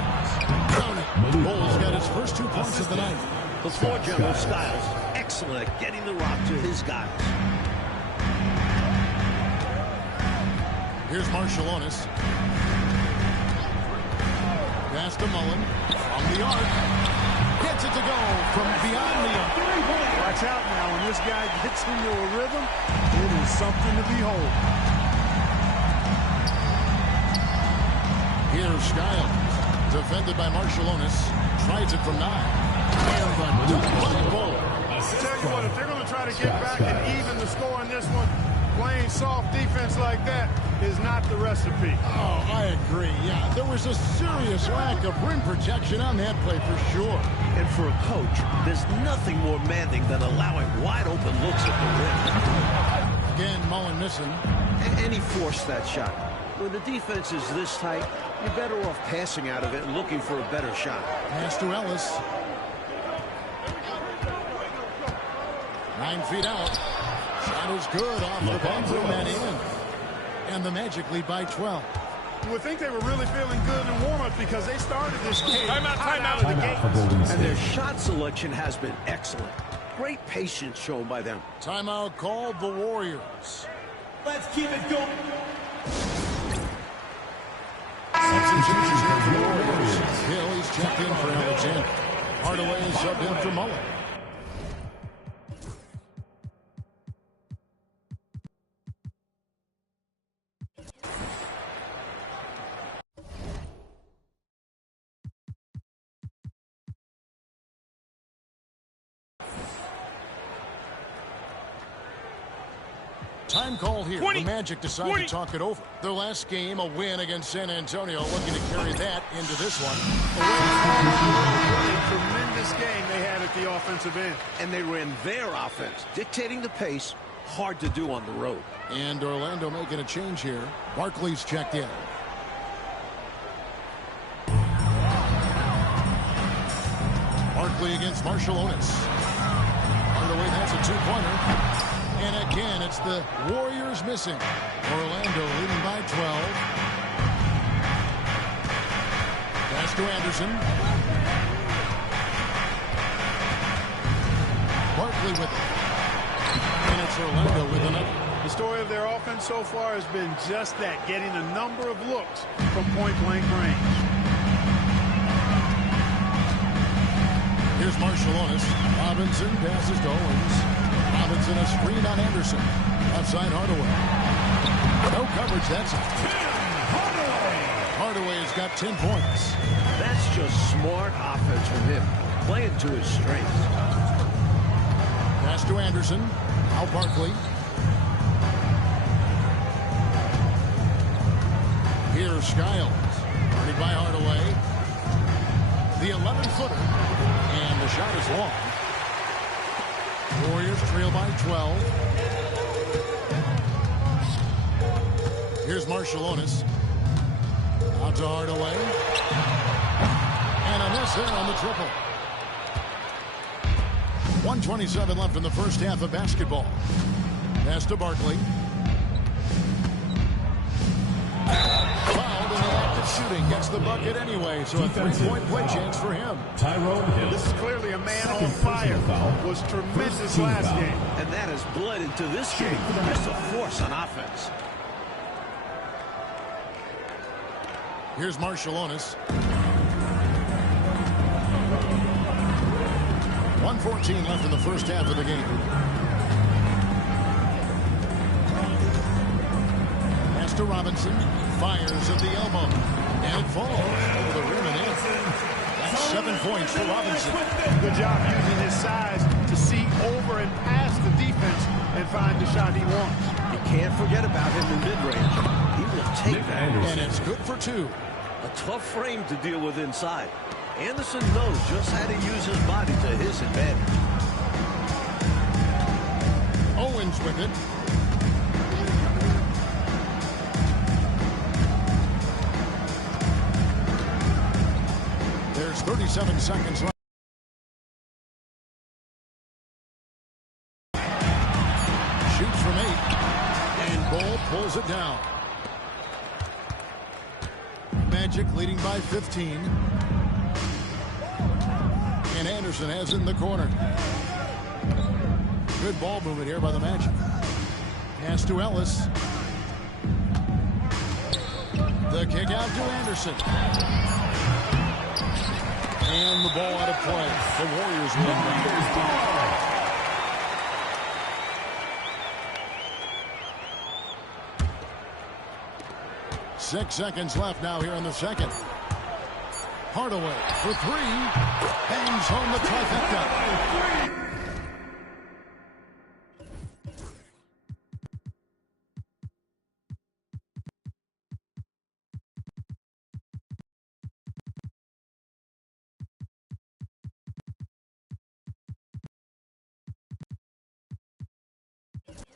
Down it. Ball's got his first 2 points of the night. The floor general Skiles, excellent at getting the rock to his guys. Here's Marciulionis. Pass to Mullen. From the arc. Gets it to go from beyond the arc. Watch out now. When this guy gets into a rhythm, it is something to behold. Here's Skiles. Defended by Marciulionis. Tries it from 9. And the dunk by Ball. I'll tell you what, if they're going to try to get back and even the score in this one, playing soft defense like that is not the recipe. Oh, I agree. Yeah, there was a serious lack of rim protection on that play for sure. And for a coach, there's nothing more maddening than allowing wide open looks at the rim. Again, Mullen missing. And he forced that shot. When the defense is this tight, you're better off passing out of it and looking for a better shot. Pass to Ellis. 9 feet out. Shot is good off the bathroom and in. And the Magic lead by 12. You would think they were really feeling good in warm-up because they started this game out of the gate. And their shot selection has been excellent. Great patience shown by them. Timeout called the Warriors. Let's keep it going. changes here for the Warriors. Hill, he's checked in for Alexander. Hardaway is subbed in for Mullen. Time call here. The Magic decide to talk it over. Their last game, a win against San Antonio, looking to carry that into this one. A tremendous game they had at the offensive end. And they ran their offense, dictating the pace. Hard to do on the road. And Orlando making a change here. Barkley's checked in. Barkley against Marciulionis. Hardaway, that's a two-pointer. And again, it's the Warriors missing. Orlando leading by 12. Pass to Anderson. Barkley with it. And it's Orlando with another. The story of their offense so far has been just that, getting a number of looks from point-blank range. Here's Marciulionis. Robinson passes to Owens. Robinson a screen on Anderson. Outside Hardaway. No coverage, that's it. Hardaway has got 10 points. That's just smart offense from him, playing to his strengths. Pass to Anderson. Al Barkley. Here's Skiles. Guarded by Hardaway. The 11-footer. And the shot is long. Warriors trail by 12. Here's Marciulionis. Out to Hardaway. And a miss there on the triple. 1:27 left in the first half of basketball. Pass to Barkley. Fouled in the act of shooting. Gets the bucket anyway, so a three-point play chance for him. Tyrone Hill. This is clearly a man on fire. Was tremendous last game. And that has bled into this game. Just a force on offense. Here's Marciulionis. 1:14 left in the first half of the game. Pass to Robinson. Fires at the elbow. And it falls over the rim and in. That's 7 points for Robinson. Good job using his size to see over and past the defense and find the shot he wants. You can't forget about him in mid-range. He will take that. And it's good for two. A tough frame to deal with inside. Anderson knows just how to use his body to his advantage. Owens with it. There's 37 seconds left. Shoots from 8. And Ball pulls it down. Magic leading by 15. And Anderson has it in the corner. Good ball movement here by the Magic. Pass to Ellis. The kick out to Anderson. And the ball out of play. The Warriors win. 6 seconds left now here in the second. Hardaway for 3. Hangs home the trifecta.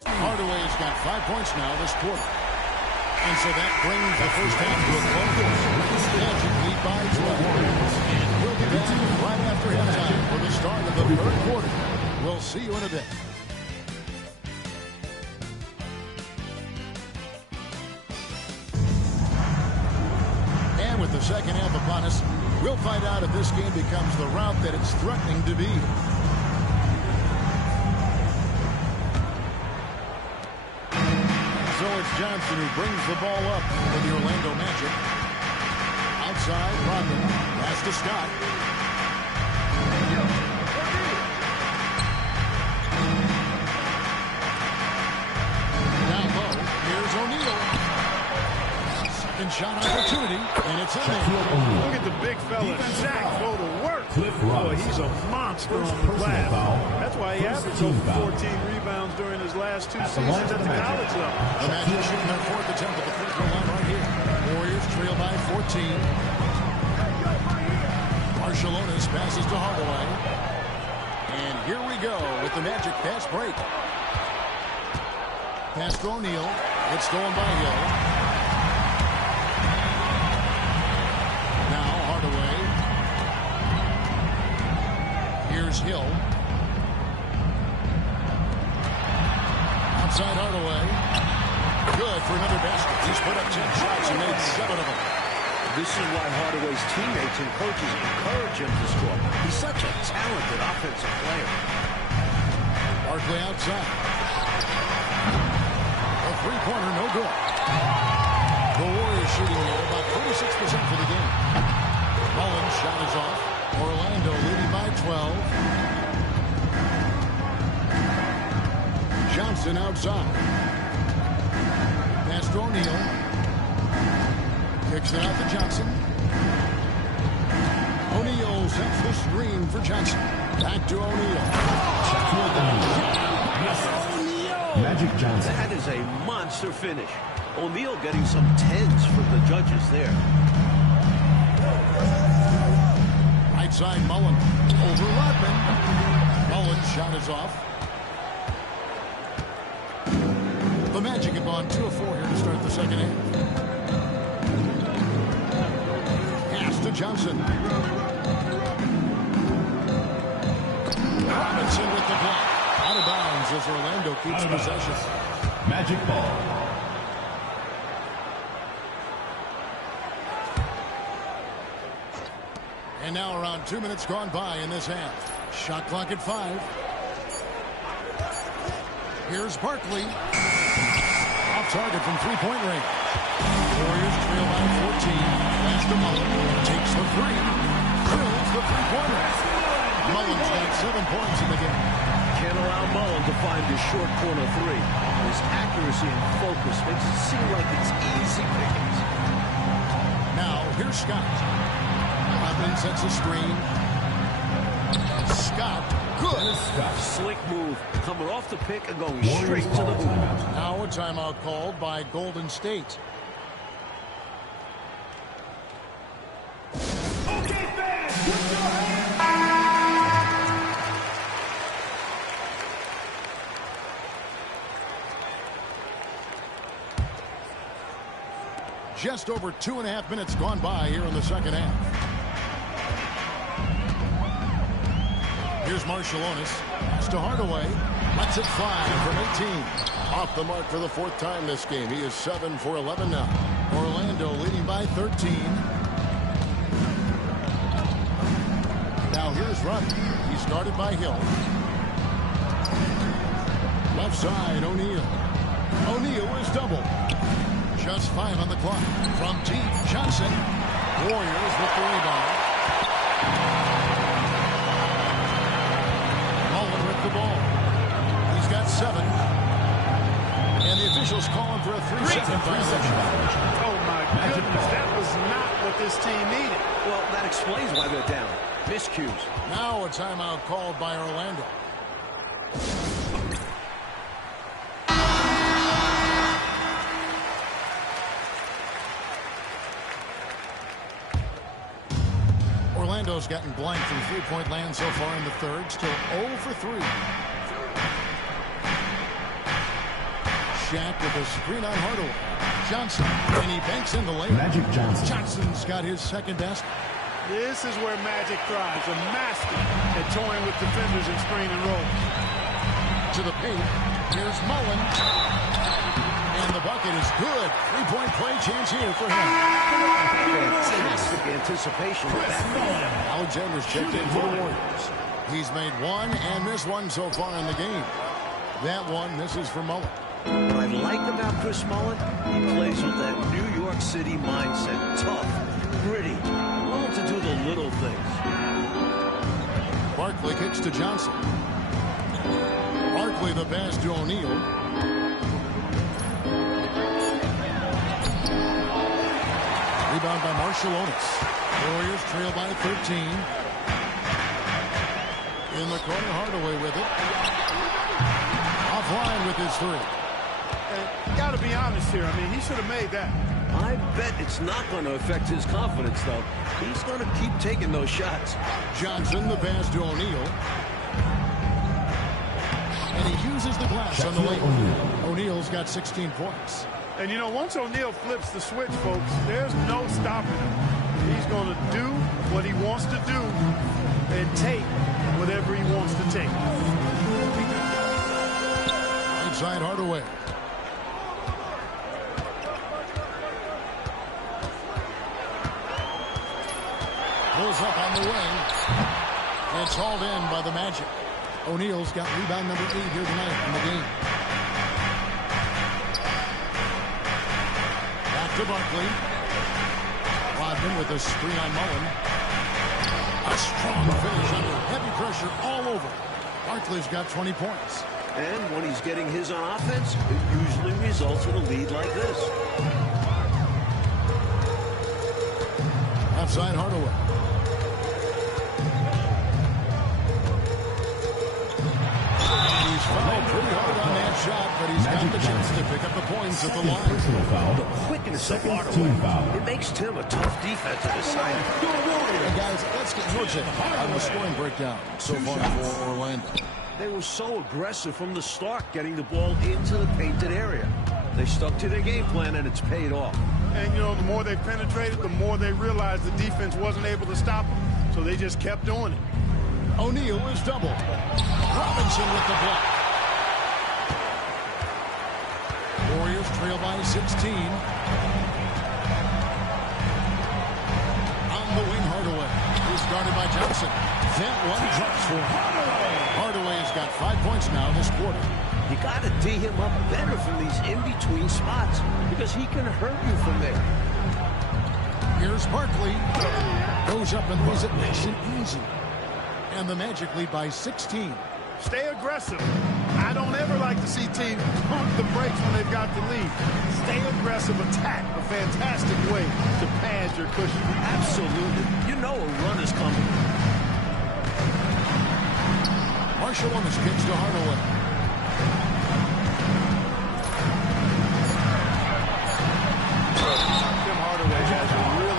Hardaway's got 5 points now this quarter. And so that brings the first half to a close. Magic lead by 12. And we'll be back right after halftime for the start of the third quarter. We'll see you in a bit. And with the second half upon us, we'll find out if this game becomes the route that it's threatening to be. So it's Johnson who brings the ball up for the Orlando Magic. side, Rodman. Pass to Scott. Down low. Here's O'Neal. Second shot opportunity, and it's in there. Look at the big fella, Shaq, go to work. Boy, he's a monster on the glass. That's why he averaged over 14 rebounds during his last 2 seasons at the college level. The Magic shooting their fourth attempt at the free throw line right here. Warriors trail by 14. Barcelonas passes to Hardaway. And here we go with the Magic fast break. Pass to O'Neal. It's stolen by Hill. Now Hardaway. Here's Hill. Outside Hardaway. Good for another basket. He's put up 10 shots and made 7 of them. This is why Hardaway's teammates and coaches encourage him to score. He's such a talented offensive player. Barkley outside. A three-pointer, no good. The Warriors shooting there about 46% for the game. Mullins' shot is off. Orlando leading by 12. Johnson outside. Pass to O'Neal. Kicks it out to Johnson. O'Neal sets the screen for Johnson. Back to O'Neal. Magic Johnson. That is a monster finish. O'Neal getting some 10s from the judges there. Right side, Mullen. Over Rodman. Mullen's shot is off. The Magic have gone 2 of 4 here to start the second half. Pass to Johnson. Robinson with the block. Out of bounds as Orlando keeps possession. Magic ball. And now around 2 minutes gone by in this half. Shot clock at 5. Here's Barkley. Off target from three-point range. Warriors trail by 14. Pass to Mullen. Takes the three. Drills the three-pointer. Mullen's got 7 points in the game. Can't allow Mullen to find his short corner three. His accuracy and focus makes it seem like it's easy pickings. Now, here's Scott. Rodman sets a screen. Scott, good. Slick move, coming off the pick and going straight to the hoop. Now a timeout called by Golden State. Just over 2.5 minutes gone by here in the second half. Here's Marciulionis. Pass to Hardaway. Lets it fly from 18. Off the mark for the 4th time this game. He is 7 for 11 now. Orlando leading by 13. Now here's Rodman. He's guarded by Hill. Left side, O'Neal. O'Neal is doubled. Just 5 on the clock. From deep, Johnson. Warriors with the rebound. Mullen with the ball. He's got 7. And the officials calling for a 3-second violation. Oh, my goodness. That was not what this team needed. Well, that explains why they're down. Miscues. Now a timeout called by Orlando. Orlando's gotten blank from three-point land so far in the third. Still 0 for 3. Shaq with a screen on Hardaway. Johnson, and he banks in the lane. Magic Johnson. Johnson's got his second basket. This is where Magic thrives, a master at toying with defenders and screen and roll. To the paint. Here's Mullen. And the bucket is good. Three-point play chance here for him. Fantastic anticipation. Alexander's checked in for the Warriors. He's made 1 and missed 1 so far in the game. That one misses for Mullen. What I like about Chris Mullen, he plays with that New York City mindset. Tough, gritty, little things. Barkley kicks to Johnson. Barkley the pass to O'Neal. Rebound by Marshall-Otis. Warriors trail by 13. In the corner, Hardaway with it. Offline with his three. Got to be honest here. I mean, he should have made that. I bet it's not going to affect his confidence, though. He's going to keep taking those shots. Johnson, the pass to O'Neal. And he uses the glass on the lane. O'Neal's got 16 points. And, you know, once O'Neal flips the switch, folks, there's no stopping him. He's going to do what he wants to do and take whatever he wants to take. Inside Hardaway. Pulls up on the wing. It's hauled in by the Magic. O'Neal's got rebound number 8 here tonight in the game. Back to Barkley. Rodman with a screen on Mullen. A strong finish under heavy pressure all over. Barkley's got 20 points. And when he's getting his on offense, it usually results in a lead like this. Outside Hardaway. He's fouled pretty hard on that shot, but he's got the chance to pick up the points at the line. Personal foul. The quickness of Team Hardaway, foul. it makes Tim a tough defensive assignment. Hey guys, let's get your take on the scoring breakdown so far for Orlando. They were so aggressive from the start, getting the ball into the painted area. They stuck to their game plan, and it's paid off. And, you know, the more they penetrated, the more they realized the defense wasn't able to stop them. So they just kept doing it. O'Neal is double. Robinson with the block. Warriors trail by 16. On the wing, Hardaway. He's guarded by Johnson. That one drops for him. Hardaway has got 5 points now this quarter. You got to D him up better from these in-between spots because he can hurt you from there. Here's Barkley. Goes up and lays it nice and easy. And the Magic lead by 16. Stay aggressive. I don't ever like to see teams pump the brakes when they've got the lead. Stay aggressive, attack. A fantastic way to pad your cushion. Absolutely. You know a run is coming. Marshall on his kicks to Hardaway. Tim Hardaway has a really...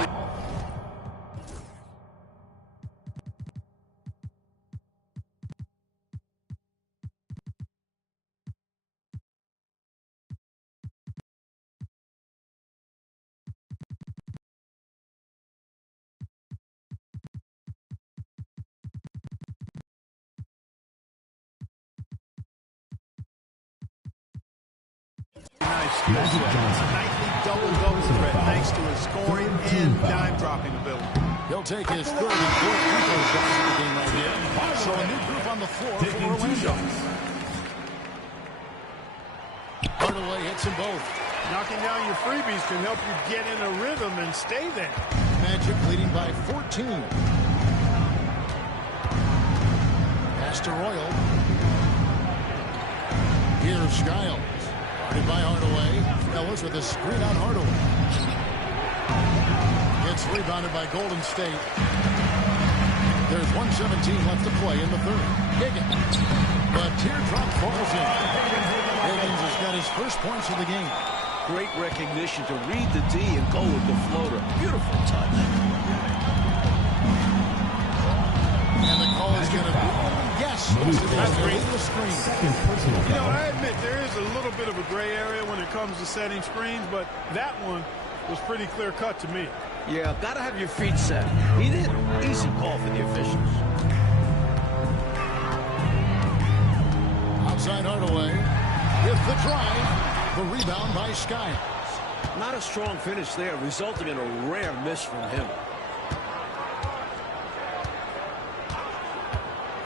nice skill set. Nightly double-double threat thanks to his scoring and dime-dropping ability. He'll take his third and fourth free throw shots of the game right here. So a new group on the floor for Orlando. Hardaway hits them both. Knocking down your freebies can help you get in a rhythm and stay there. Magic leading by 14. Pass to Royal. Here's Skiles. Guarded by Hardaway. Ellis with a screen on Hardaway. Gets rebounded by Golden State. There's 1:17 left to play in the third. Higgins. The teardrop falls in. Higgins has got his first points of the game. Great recognition to read the D and go with the floater. Beautiful touch. And the call is going to be, yes, that's great. The screen. You know, I admit there is a little bit of a gray area when it comes to setting screens, but that one was pretty clear-cut to me. Yeah, got to have your feet set. He did. Easy call for the officials. Outside Hardaway with the drive. The rebound by Skiles. Not a strong finish there, resulting in a rare miss from him.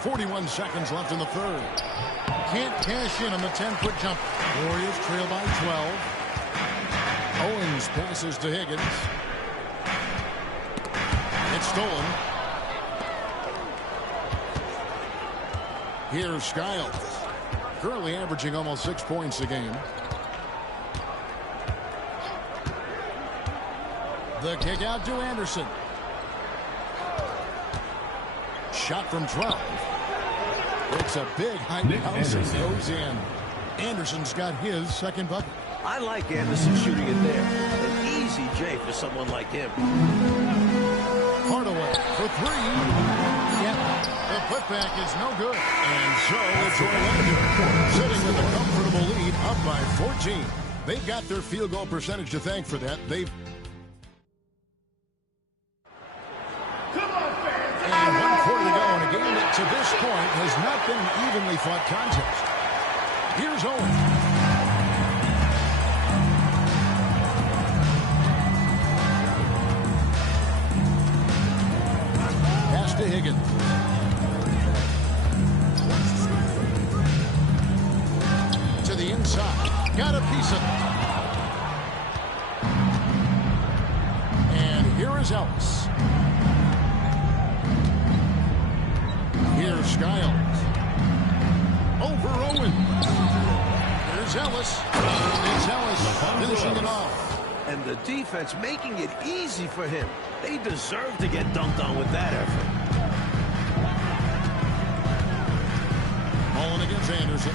41 seconds left in the third. Can't cash in on the 10-foot jump. Warriors trail by 12. Owens passes to Higgins. It's stolen. Here's Skiles. Currently averaging almost 6 points a game. The kick out to Anderson. Shot from 12. It's a big high bounce and goes in. Anderson's got his second bucket. I like Anderson shooting it there. An easy J for someone like him. Hardaway for three. Yeah, the putback is no good. And so it's Orlando sitting with a comfortable lead up by 14. They've got their field goal percentage to thank for that. And 1 quarter to go in a game that to this point has not been an evenly fought contest. Here's Owen. Pass to Higgins. To the inside. Got a piece of it. And here is Ellis. Here's Skiles. Over Owen. Here's Ellis. It's Ellis finishing it off. And the defense making it easy for him. They deserve to get dunked on with that effort. Mullen against Anderson.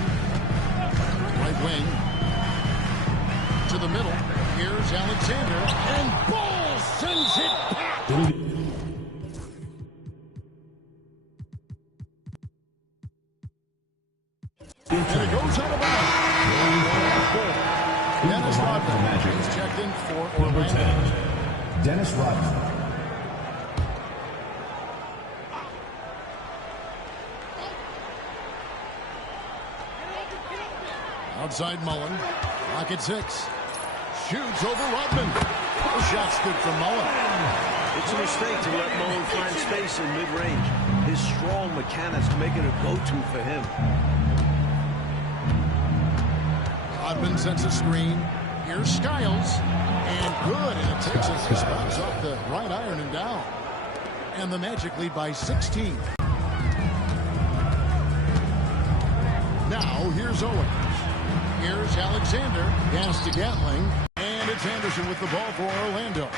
Right wing. To the middle. Here's Alexander. And Ball sends it back. And it goes out of bounds. Dennis Rodman is checked in for Orlando. Dennis Rodman. Outside Mullen. Clock at 6. Shoots over Rodman. The shot's good from Mullen. It's a mistake to let Mullen find space in mid-range. His strong mechanics make it a go-to for him. Rodman sends a screen. Here's Skiles. And good. And it takes a bounce off the right iron and down. And the Magic lead by 16. Now here's Owens. Here's Alexander. Pass to Gatling. And it's Anderson with the ball for Orlando.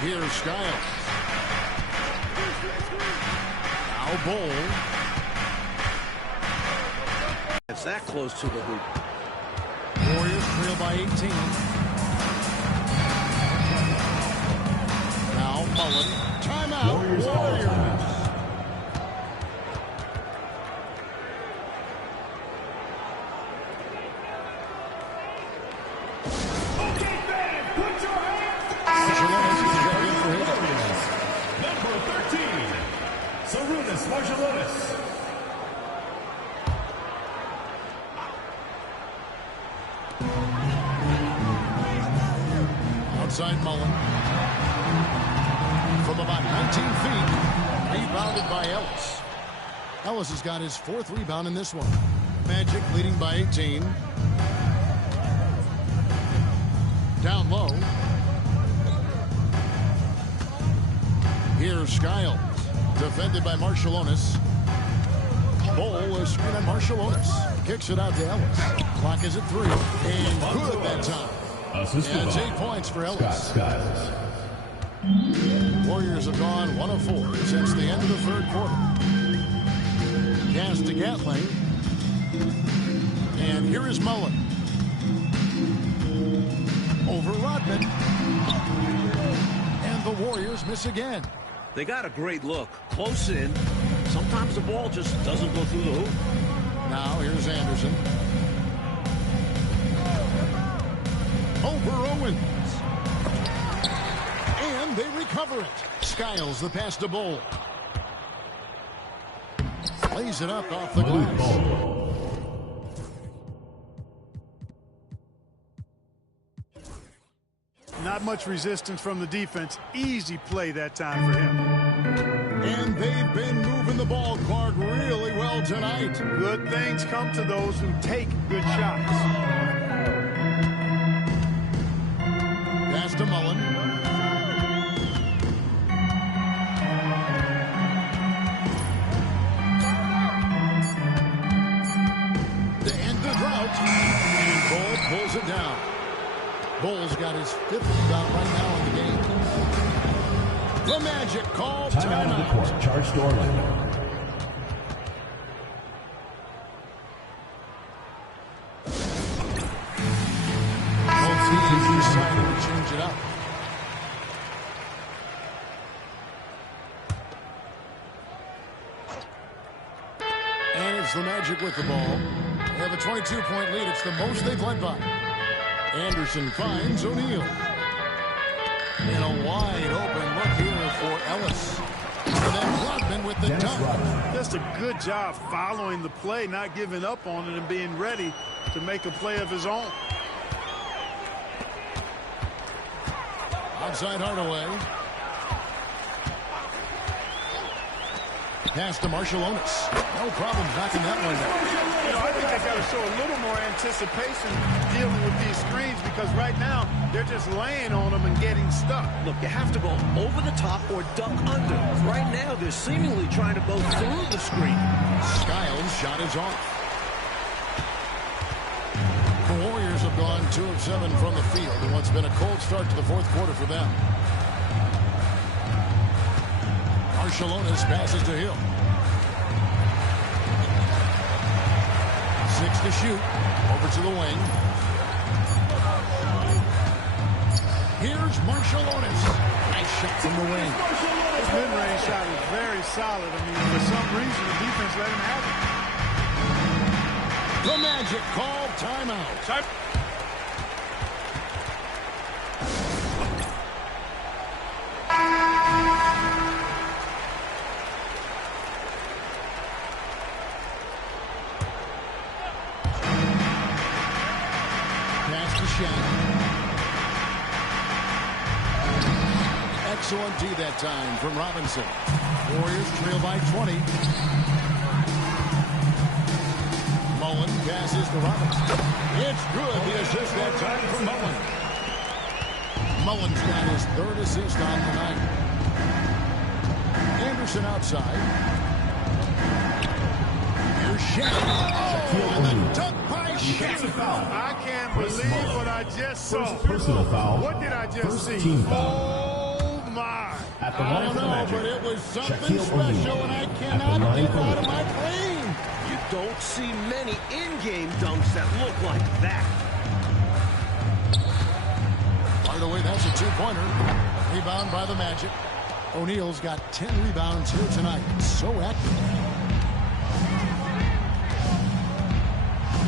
Here's Skiles. Now Bowl. It's that close to the hoop. Warriors trail by 18. Now Mullen. Timeout. Warriors. Outside Mullen. From about 19 feet. Rebounded by Ellis. Ellis has got his 4th rebound in this one. Magic leading by 18. Down low. Here's Skiles. Defended by Marshallonis. Bowl is screen on Marshallonis. Kicks it out to Ellis. Clock is at 3. And good that time. And it's 8 points for Ellis. Warriors have gone 1 of 4 since the end of the 3rd quarter. Pass to Gatling. And here is Mullen. Over Rodman. And the Warriors miss again. They got a great look. Close in. Sometimes the ball just doesn't go through the hoop. Now here's Anderson. Over Owens. And they recover it. Skiles the pass to Bowl. Lays it up off the glass. Not much resistance from the defense. Easy play that time for him. And they've been moving the ball, Clark, really well tonight. Good things come to those who take good shots. Pass to Mullen. Bull's got his 5th rebound right now in the game. The Magic call Timeout of the court. Charge to Orlando. Both teams decided to change it up. And it's the Magic with the ball. They have a 22-point lead. It's the most they've led by. Anderson finds O'Neal. And a wide open look here for Ellis. And then Rodman with the dunk. Just a good job following the play, not giving up on it and being ready to make a play of his own. Outside Hardaway. Pass to Marciulionis. No problem backing that one down. You know, I think they got to show a little more anticipation dealing with these screens because right now they're just laying on them and getting stuck. Look, you have to go over the top or duck under. Right now, they're seemingly trying to go through the screen. Skiles' shot is off. The Warriors have gone 2 of 7 from the field in what's been a cold start to the 4th quarter for them. Marciulionis passes to Hill. 6 to shoot. Over to the wing. Here's Marciulionis. Nice shot from the wing. His mid-range shot is very solid. I mean, for some reason, the defense let him have it. The Magic called timeout. Pass to Shaq. Excellent D that time from Robinson. Warriors trail by 20. Mullen passes to Robinson. It's good. The assist that time from Mullen. Mullen's got his 3rd assist on the night. Anderson outside. Here's Shaq. And the dunk by Shaq. I can't believe what I just saw. Personal foul. What did I just see? Team foul. Oh, my. At the I line don't for the know, Magic. but it was something Shaquille special, O'Neal. and I At the cannot line get for out the of my brain. You don't see many in-game dunks that look like that. Hardaway, that's a 2-pointer. Rebound by the Magic. O'Neal's got 10 rebounds here tonight. So active.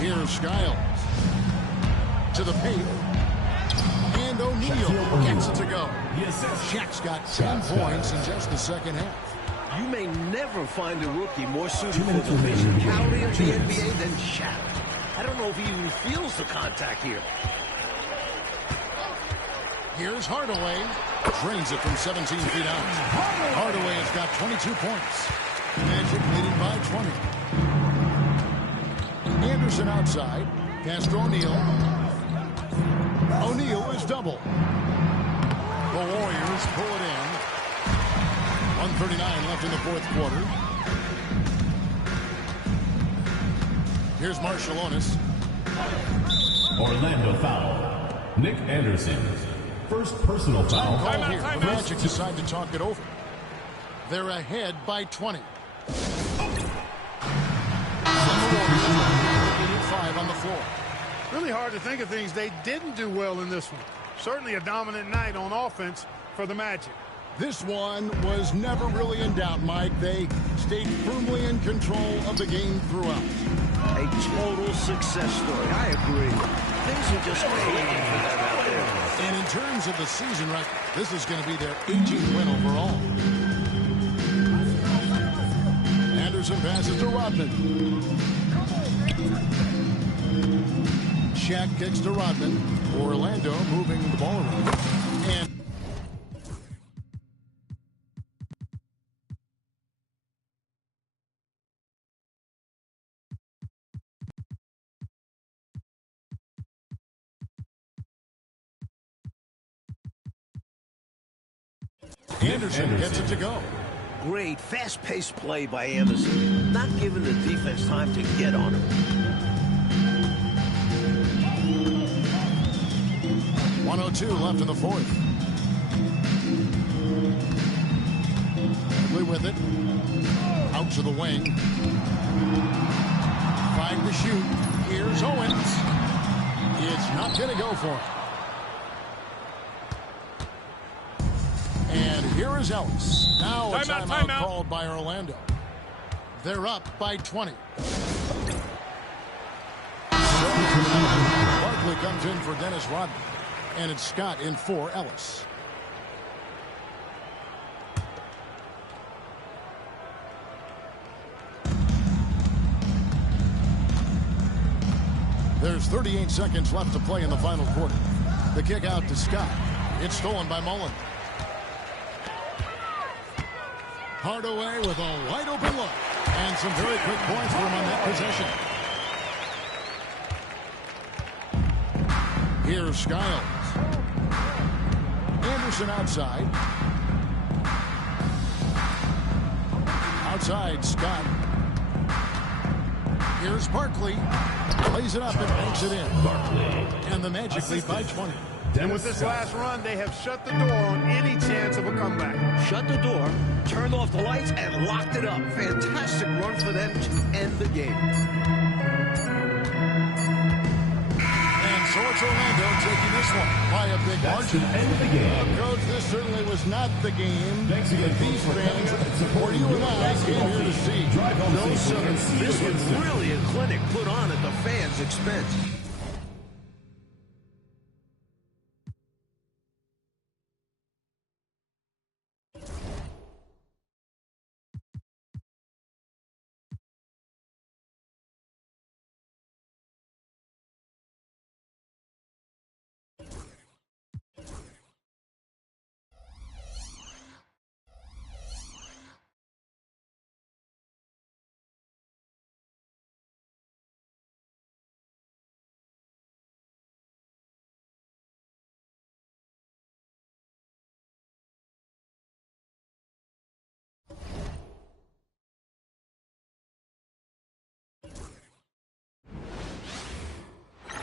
Here's Skiles. To the paint. And O'Neal gets it to go. Shaq's got 10 points in just the second half. You may never find a rookie more suited for the physicality of the NBA than Shaq. I don't know if he even feels the contact here. Here's Hardaway. Drains it from 17 feet out. Hardaway has got 22 points. Magic leading by 20. Anderson outside. Pass to O'Neal. O'Neal is double. The Warriors pull it in. 1:39 left in the 4th quarter. Here's Marciulionis. Orlando foul. Nick Anderson. First personal foul. Call here. The Magic decide to talk it over. They're ahead by 20. From the Warriors, 5 on the floor. Really hard to think of things they didn't do well in this one. Certainly a dominant night on offense for the Magic. This one was never really in doubt, Mike. They stayed firmly in control of the game throughout. A total success story. I agree. Things are just clicking for them out there. And in terms of the season record, this is going to be their 18th win overall. Anderson passes to Rodman. Shaq kicks to Rodman. Orlando moving the ball around. And Anderson gets it to go. Great, fast-paced play by Anderson. Not giving the defense time to get on him. 1:02 left in the fourth. Quickly with it. Out to the wing. 5 to shoot. Here's Owens. It's not going to go for it. And here is Ellis. Now a timeout called by Orlando. They're up by 20. Barkley comes in for Dennis Rodman. And it's Scott in for Ellis. There's 38 seconds left to play in the final quarter. The kick out to Scott. It's stolen by Mullen. Hardaway with a wide open look. And some very quick points for him on that possession. Here's Skiles. Anderson outside. Outside, Scott. Here's Barkley. Plays it up and banks it in. Barkley. And the Magic lead by 20. And with this last run, they have shut the door on any chance of a comeback. Shut the door, turned off the lights, and locked it up. Fantastic run for them to end the game. And so it's Orlando taking this one by a big margin. End the game. Coach, this certainly was not the game Thanks again, that these fans, or you and I, came here to see. No, sir. This was really a clinic put on at the fans' expense.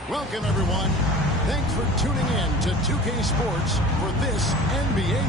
Welcome, everyone. Thanks for tuning in to 2K Sports for this NBA.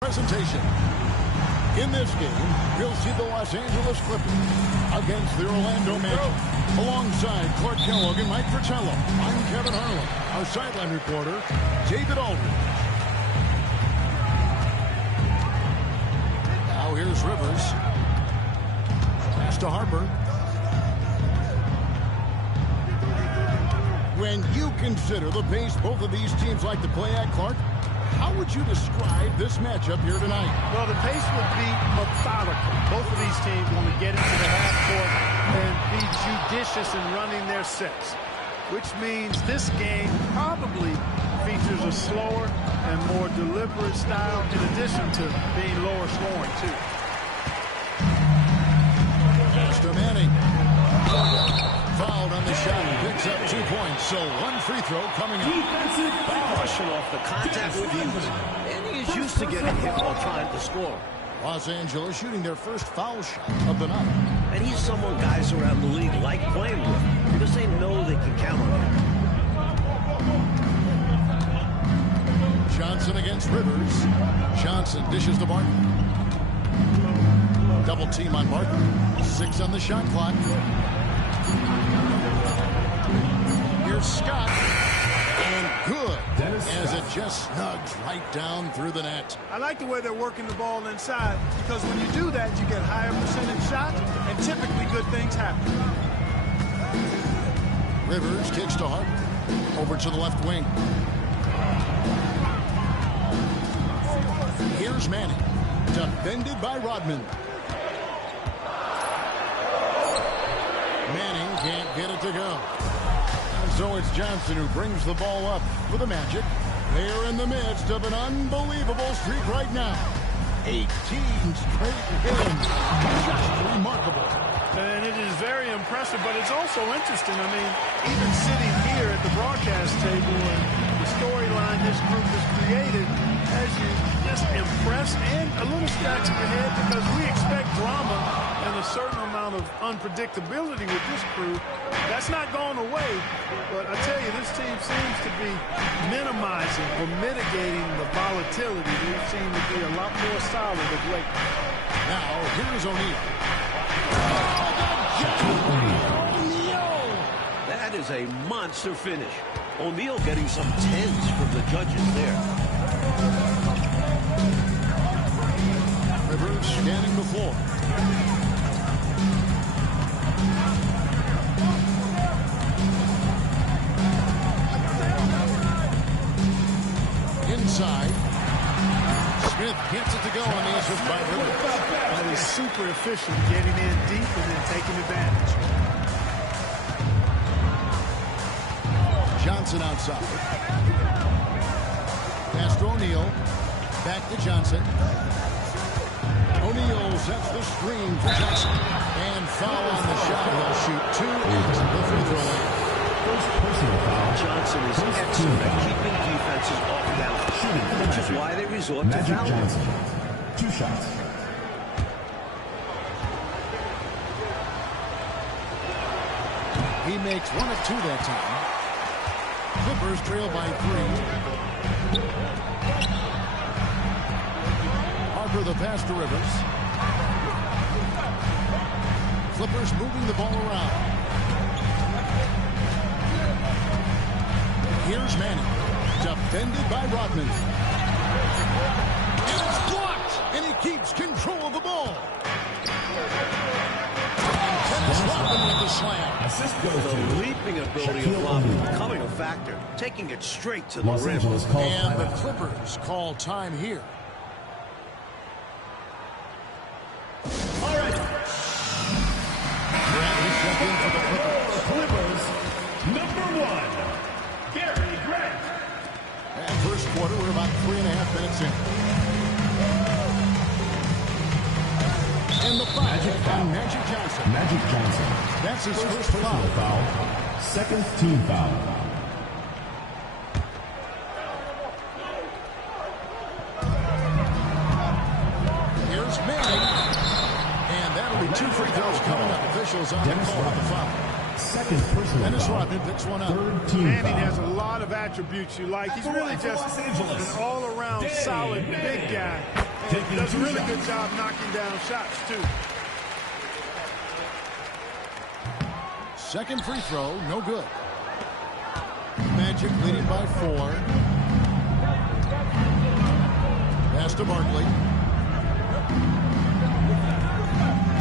Presentation. In this game, we'll see the Los Angeles Clippers against the Orlando Magic. Alongside Clark Kellogg and Mike Fratello, I'm Kevin Harlan. Our sideline reporter, David Aldridge. Now here's Rivers. Pass to Harper. When you consider the pace both of these teams like to play at, Clark, how would you describe this matchup here tonight? Well, the pace would be methodical. Both of these teams want to get into the half court and be judicious in running their sets, which means this game probably features a slower and more deliberate style in addition to being lower scoring, too. Mr. Manning. Fouled on the shot. Picks up 2 points. So one free throw coming up. Defensive foul. Brushing off the contact with ease. And he is used to getting hit while trying to score. Los Angeles shooting their first foul shot of the night. And he's someone guys around the league like playing with because they know they can count on him. Johnson against Rivers. Johnson dishes to Barton. Double team on Barton. 6 on the shot clock. Here's Scott. And good. As it just snugs right down through the net. I like the way they're working the ball inside because when you do that, you get higher percentage shots and typically good things happen. Rivers kicks to Harper. Over to the left wing. Here's Manning. Defended by Rodman. Manning can't get it to go. And so it's Johnson who brings the ball up for the Magic. They're in the midst of an unbelievable streak right now. 18 straight wins. Just remarkable. And it is very impressive, but it's also interesting. I mean, even sitting here at the broadcast table and the storyline this group has created has you just impressed and a little scratch in your head because we expect drama and a certain amount of unpredictability with this crew. That's not going away, but I tell you, this team seems to be minimizing or mitigating the volatility. They seem to be a lot more solid of late. Now, here's O'Neal. That is a monster finish. O'Neal getting some 10s from the judges there. Rivers scanning the floor. Inside. Smith gets it to go on the assist by Rivers. That is super efficient, getting in deep and then taking advantage. Johnson outside. Pass to O'Neal. Back to Johnson. O'Neal sets the screen for Johnson. And foul on the shot. He'll shoot two at the free throw line. First personal foul. Johnson is excellent at keeping defenses off balance, which is why they resort to Magic fouling. Johnson. 2 shots. He makes 1 of 2 that time. Clippers trail by 3. Harper the pass to Rivers. Clippers moving the ball around. Here's Manning. Defended by Rodman. And it's blocked. And he keeps control of the ball. Dennis Rodman with the slam. Assist goes The to leaping ability of Rodman becoming a factor, taking it straight to the Los rim. Angeles calls And the timeout. Clippers call time here. All right. Bradley checked in for the Clippers. Clippers, number 1, Gary Grant. And first quarter, we're about 3.5 minutes in. And the foul on Magic Johnson. Magic Johnson. That's his First first personal foul. foul. Second team foul. Here's Manning. And that'll be 2 free throws coming up. Officials on the Dennis call with the Rodman. foul. Second personal Dennis foul. Rodman picks one up. Third team Manning foul. has a lot of attributes you like. He's really just Los Angeles. an all-around Day, solid big guy. Taking Does a 2 really shots. good job knocking down shots, too. Second free throw, no good. Magic leading by 4. Pass to Barkley.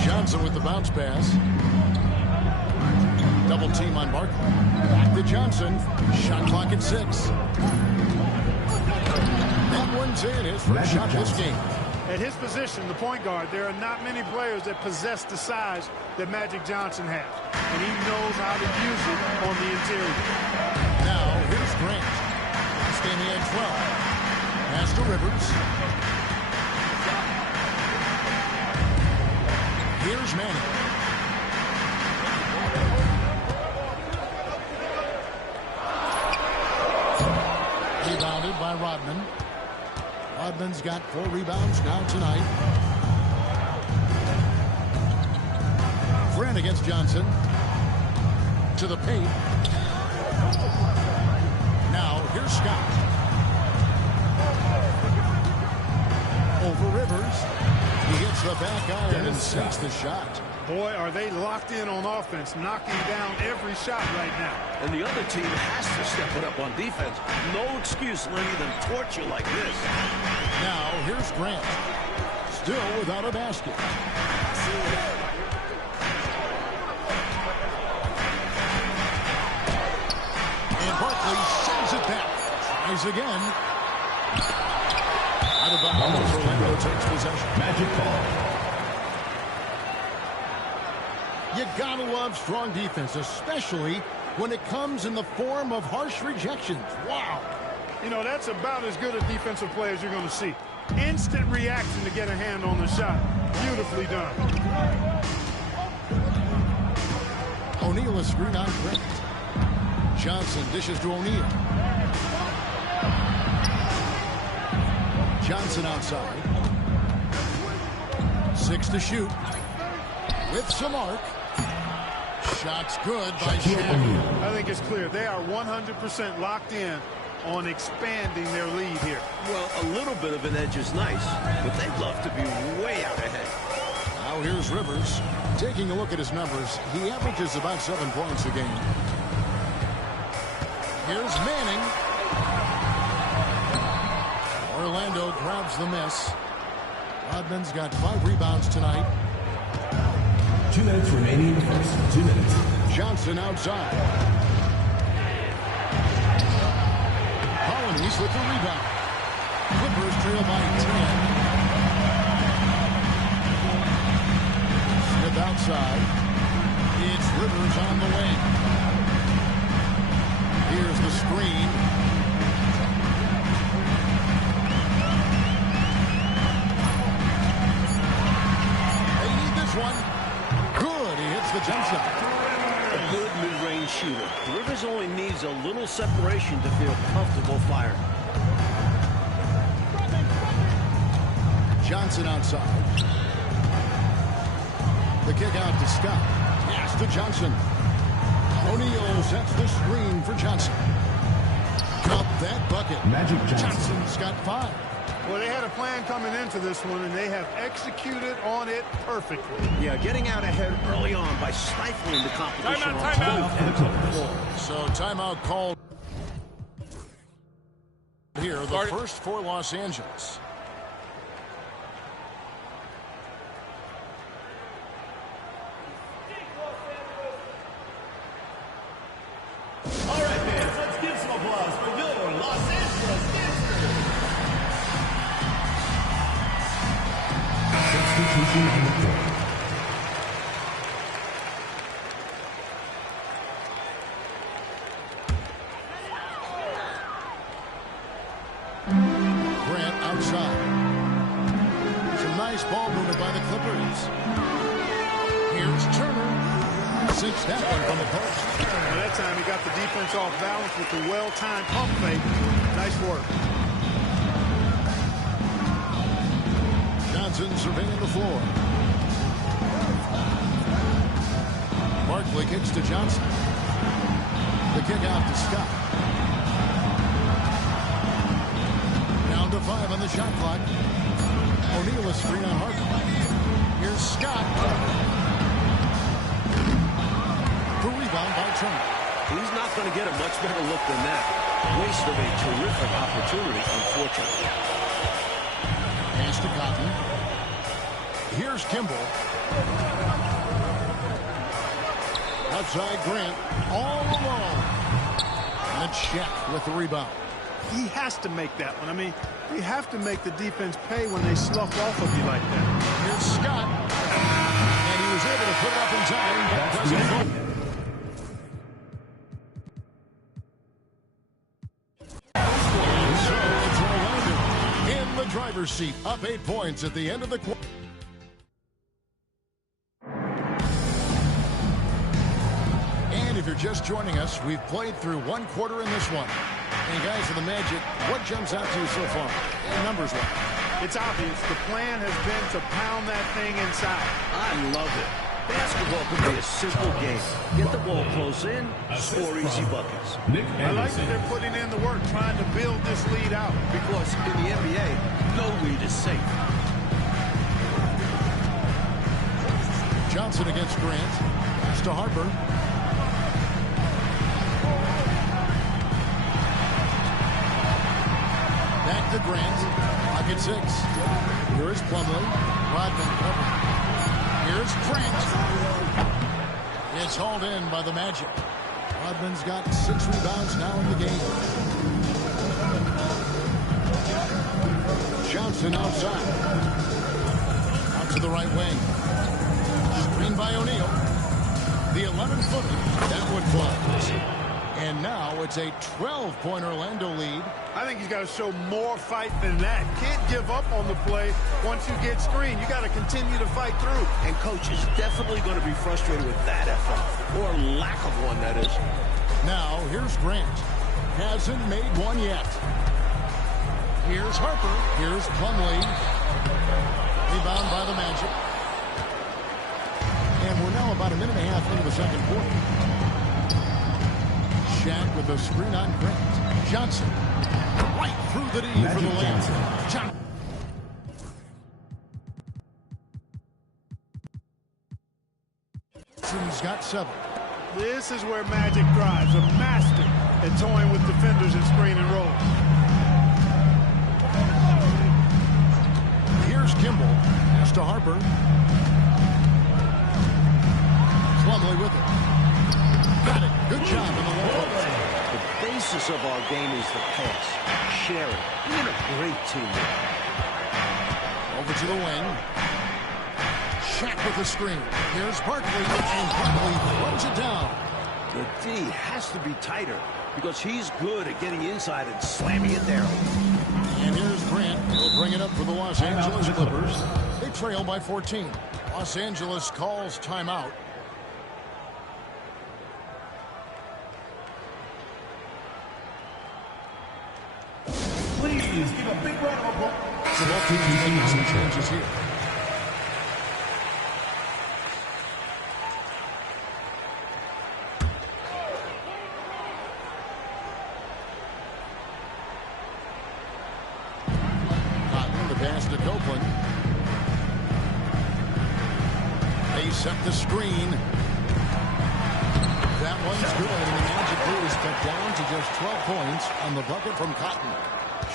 Johnson with the bounce pass. Double team on Barkley. Back to Johnson. Shot clock at 6. That one's in. His first Magic shot this Johnson. game. At his position, the point guard, there are not many players that possess the size that Magic Johnson has. And he knows how to use it on the interior. Now, here's Grant. Standing at 12. Pass to Rivers. Here's Manning. Rebounded by Rodman. Rodman's got 4 rebounds now tonight. Grant against Johnson. To the paint. Now, here's Scott. Over Rivers. He hits the back iron and sinks the shot. Boy, are they locked in on offense, knocking down every shot right now. And the other team has to step it up on defense. No excuse letting them torch you like this. Now, here's Grant. Still without a basket. And Barkley sends it back. Tries again. Out of bounds. Orlando takes possession. Magic call. You gotta love strong defense, especially when it comes in the form of harsh rejections. Wow. You know, that's about as good a defensive play as you're going to see. Instant reaction to get a hand on the shot. Beautifully done. O'Neal is screen on Grant. Johnson dishes to O'Neal. Johnson outside. 6 to shoot. With some arc. Shot's good by Shaq. I think it's clear. They are 100% locked in on expanding their lead here. Well, a little bit of an edge is nice, but they'd love to be way out ahead. Now here's Rivers. Taking a look at his numbers, he averages about 7 points a game. Here's Manning. Orlando grabs the miss. Rodman's got 5 rebounds tonight. 2 minutes remaining in the first. 2 minutes. Johnson outside. Colonies with the rebound. Clippers trail by 10. Smith outside. It's Rivers on the wing. Here's the screen. They need this one. Good. He hits the jump shot. A good mid-range shooter. Rivers only needs a little separation to feel comfortable firing. Johnson outside. The kick out to Scott. Pass to Johnson. O'Neal sets the screen for Johnson. Up that bucket. Magic Johnson. Johnson's got 5. Well, they had a plan coming into this one, and they have executed on it perfectly. Yeah, getting out ahead early on by stifling the competition on both ends of the floor. So timeout called here, the first for Los Angeles. All right, fans, let's give some applause for your Los Angeles Gangsters. Substitution on the court. Grant outside. Some nice ball movement by the Clippers. Here's Turner. Sinks that one from the post. Well, that time he got the defense off balance with the well-timed pump fake. Nice work. Johnson surveying the floor. Barkley kicks to Johnson. The kick out to Scott. Down to 5 on the shot clock. O'Neal is screen on Harper. Here's Scott. The rebound by Turner. He's not going to get a much better look than that. Waste of a terrific opportunity, unfortunately. Pass to Cotton. Here's Kimball. Outside Grant. All alone. And Shaq with the rebound. He has to make that one. I mean, you have to make the defense pay when they slough off of you like that. Here's Scott. And he was able to put it up in time, but doesn't go. So it's Orlando in the driver's seat, up 8 points at the end of the quarter. And if you're just joining us, we've played through 1 quarter in this one. And guys of the Magic, what jumps out to you so far, numbers-wise? It's obvious. The plan has been to pound that thing inside. I love it. Basketball can be a simple game. Get the ball close in, score easy buckets. Nick I like that Anderson. they're putting in the work trying to build this lead out. Because in the NBA, no lead is safe. Johnson against Grant. Pass to Harper. Back to Grant. Pocket 6. Here is Plumlee. Rodman covered. Here's Grant. It's hauled in by the Magic. Rodman's got 6 rebounds now in the game. Johnson Anderson outside. Out to the right wing. Screen by O'Neal. The 11-footer. That one flies. And now it's a 12-point Orlando lead. I think he's got to show more fight than that. Can't give up on the play once you get screened. You got to continue to fight through. And coach is definitely going to be frustrated with that effort, or lack of one, that is. Now, here's Grant. Hasn't made one yet. Here's Harper. Here's Plumlee. Rebound by the Magic. And we're now about a minute and a half into the second quarter. Shaq with a screen on Grant. Johnson. Right through the D for the layup. Johnson's got 7. This is where Magic thrives. A master at toying with defenders and screen and roll. Here's Kimball. Pass to Harper. Plumlee with it. Got it. Good job in the wall. The basis of our game is the pass, sharing, being a great teammate. Over to the wing. Shaq with the screen. Here's Barkley, and Barkley throws it down. The D has to be tighter because he's good at getting inside and slamming it down. And here's Grant. He'll bring it up for the Los Angeles Clippers. They trail by 14. Los Angeles calls timeout. Please give a big round of applause. So both teams making some changes here. Cotton, the pass to Copeland. They set the screen. That one's good, and the Magic Blues cut down to just 12 points on the bucket from Cotton.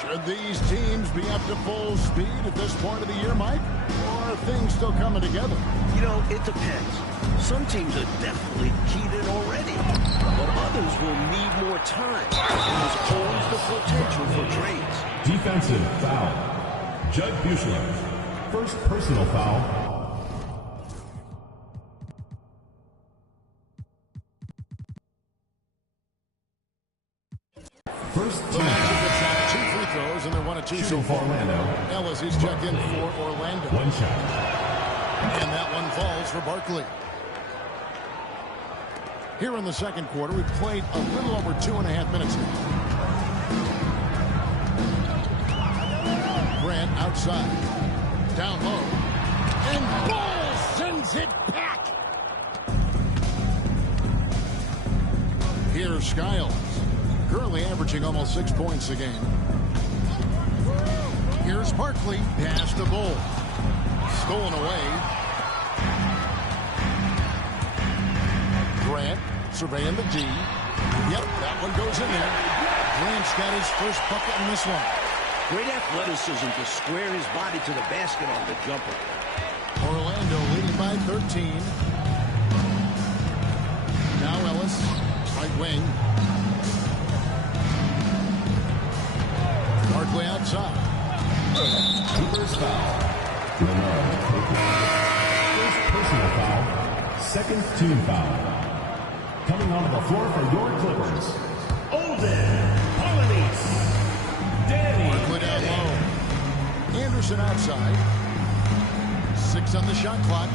Should these teams be up to full speed at this point of the year, Mike? Or are things still coming together? You know, it depends. Some teams are definitely keyed in already, but others will need more time. There's always the potential for trades. Defensive foul. Judd Buechler. First personal foul. First team. And they're 1 of 2 so far. Ellis is checked in for Orlando. One shot. And that one falls for Barkley. Here in the second quarter, we've played a little over 2.5 minutes now. Grant outside. Down low. And Ball sends it back. Here's Skiles. Currently averaging almost 6 points a game. Here's Barkley. Pass to Bull. Stolen away. Grant surveying the D. Yep, that one goes in there. Grant's got his first bucket in this one. Great athleticism to square his body to the basket on the jumper. Orlando leading by 13. Now Ellis, right wing. Barkley outside. First foul. First personal foul. Second team foul. Coming onto the floor for your Clippers. Olden Polynice. Danny. Barkley down low. Anderson outside. 6 on the shot clock.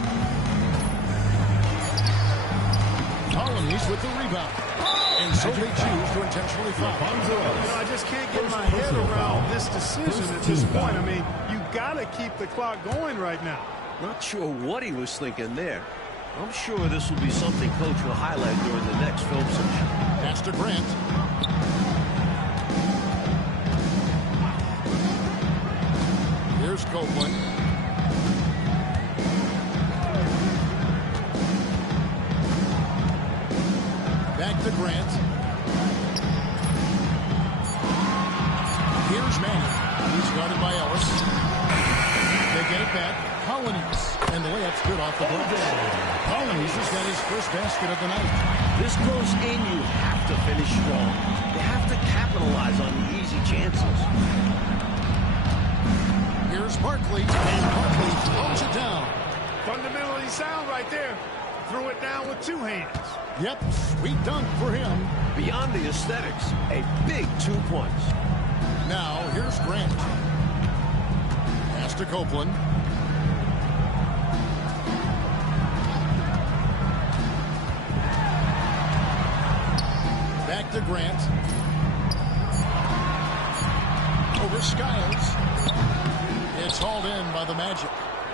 Polynice with the rebound. And so they choose to intentionally foul. I just can't get my head around this decision at this point. I mean, you got to keep the clock going right now. Not sure what he was thinking there. I'm sure this will be something coach will highlight during the next film session. Pass to Grant. Here's Copeland. Back to Grant. Here's Manning. He's guarded by Ellis. They get it back. Polynice. And the layup's good off the block. Polynice has got his first basket of the night. This close in, you have to finish strong. You have to capitalize on the easy chances. Here's Here's Barkley, and Barkley throws it down. Fundamentally sound right there. Threw it down with two hands. Yep, sweet dunk for him. Beyond the aesthetics, a big 2 points. Now, here's Grant. Pass to Copeland. Back to Grant. Over Skiles. It's hauled in by the Magic.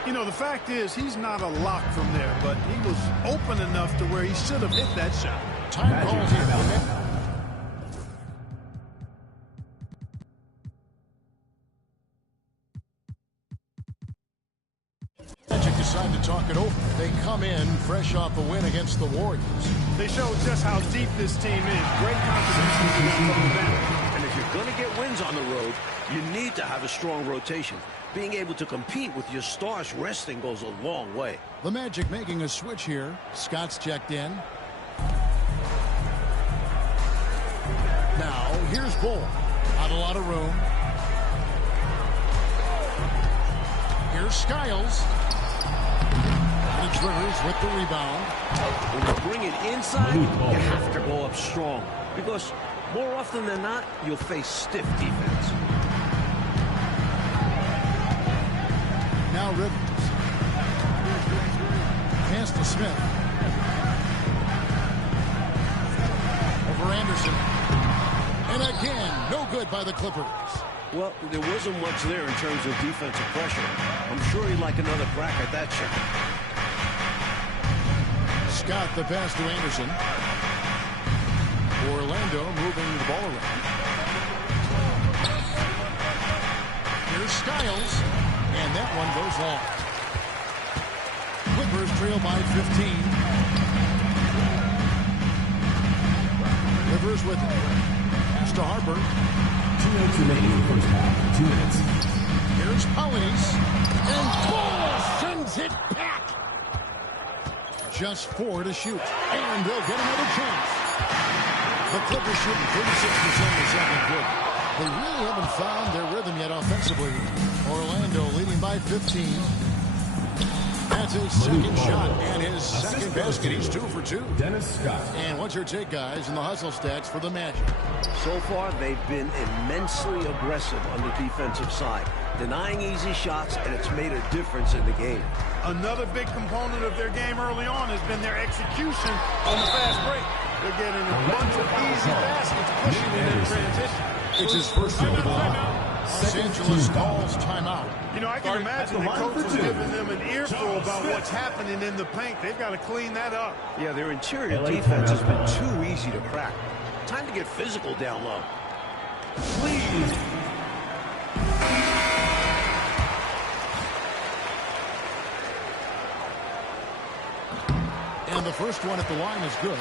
You know, the fact is, he's not a lock from there, but he was open enough to where he should have hit that shot. Time called here. Magic decide to talk it over. They come in fresh off a win against the Warriors. They showed just how deep this team is. Great contribution to them from the bench. And if you're going to get wins on the road, you need to have a strong rotation. Being able to compete with your stars resting goes a long way. The Magic making a switch here. Scott's checked in. Now, here's Bull. Not a lot of room. Here's Skiles. And it's Rivers with the rebound. When you bring it inside, you have to go up strong. Because more often than not, you'll face stiff defense. Now Rivers. Pass to Smith. Over Anderson. And again, no good by the Clippers. Well, there wasn't much there in terms of defensive pressure. I'm sure he'd like another crack at that shot. Scott the pass to Anderson. Orlando moving the ball around. Here's Skiles. And that one goes long. Clippers trail by 15. Rivers with it. Pass to Harper. 2 minutes remaining in the first half. 2 minutes. Here's Pollins. And Bull sends it back. Just 4 to shoot. And they'll get another chance. The Clippers shooting 36% in the second quarter. They really haven't found their rhythm yet offensively. Orlando leading by 15. That's his second shot and his second basket. He's 2 for 2. Dennis Scott. And what's your take, guys, in the hustle stats for the Magic? So far, they've been immensely aggressive on the defensive side, denying easy shots, and it's made a difference in the game. Another big component of their game early on has been their execution on the fast break. They're getting a bunch of easy baskets, pushing it in transition. It's his first field goal. Los Angeles calls timeout. You know, I can imagine the coach is giving them an earful about what's happening in the paint. They've got to clean that up. Yeah, their interior defense has been too easy to crack. Time to get physical down low. Please. And the first one at the line is good.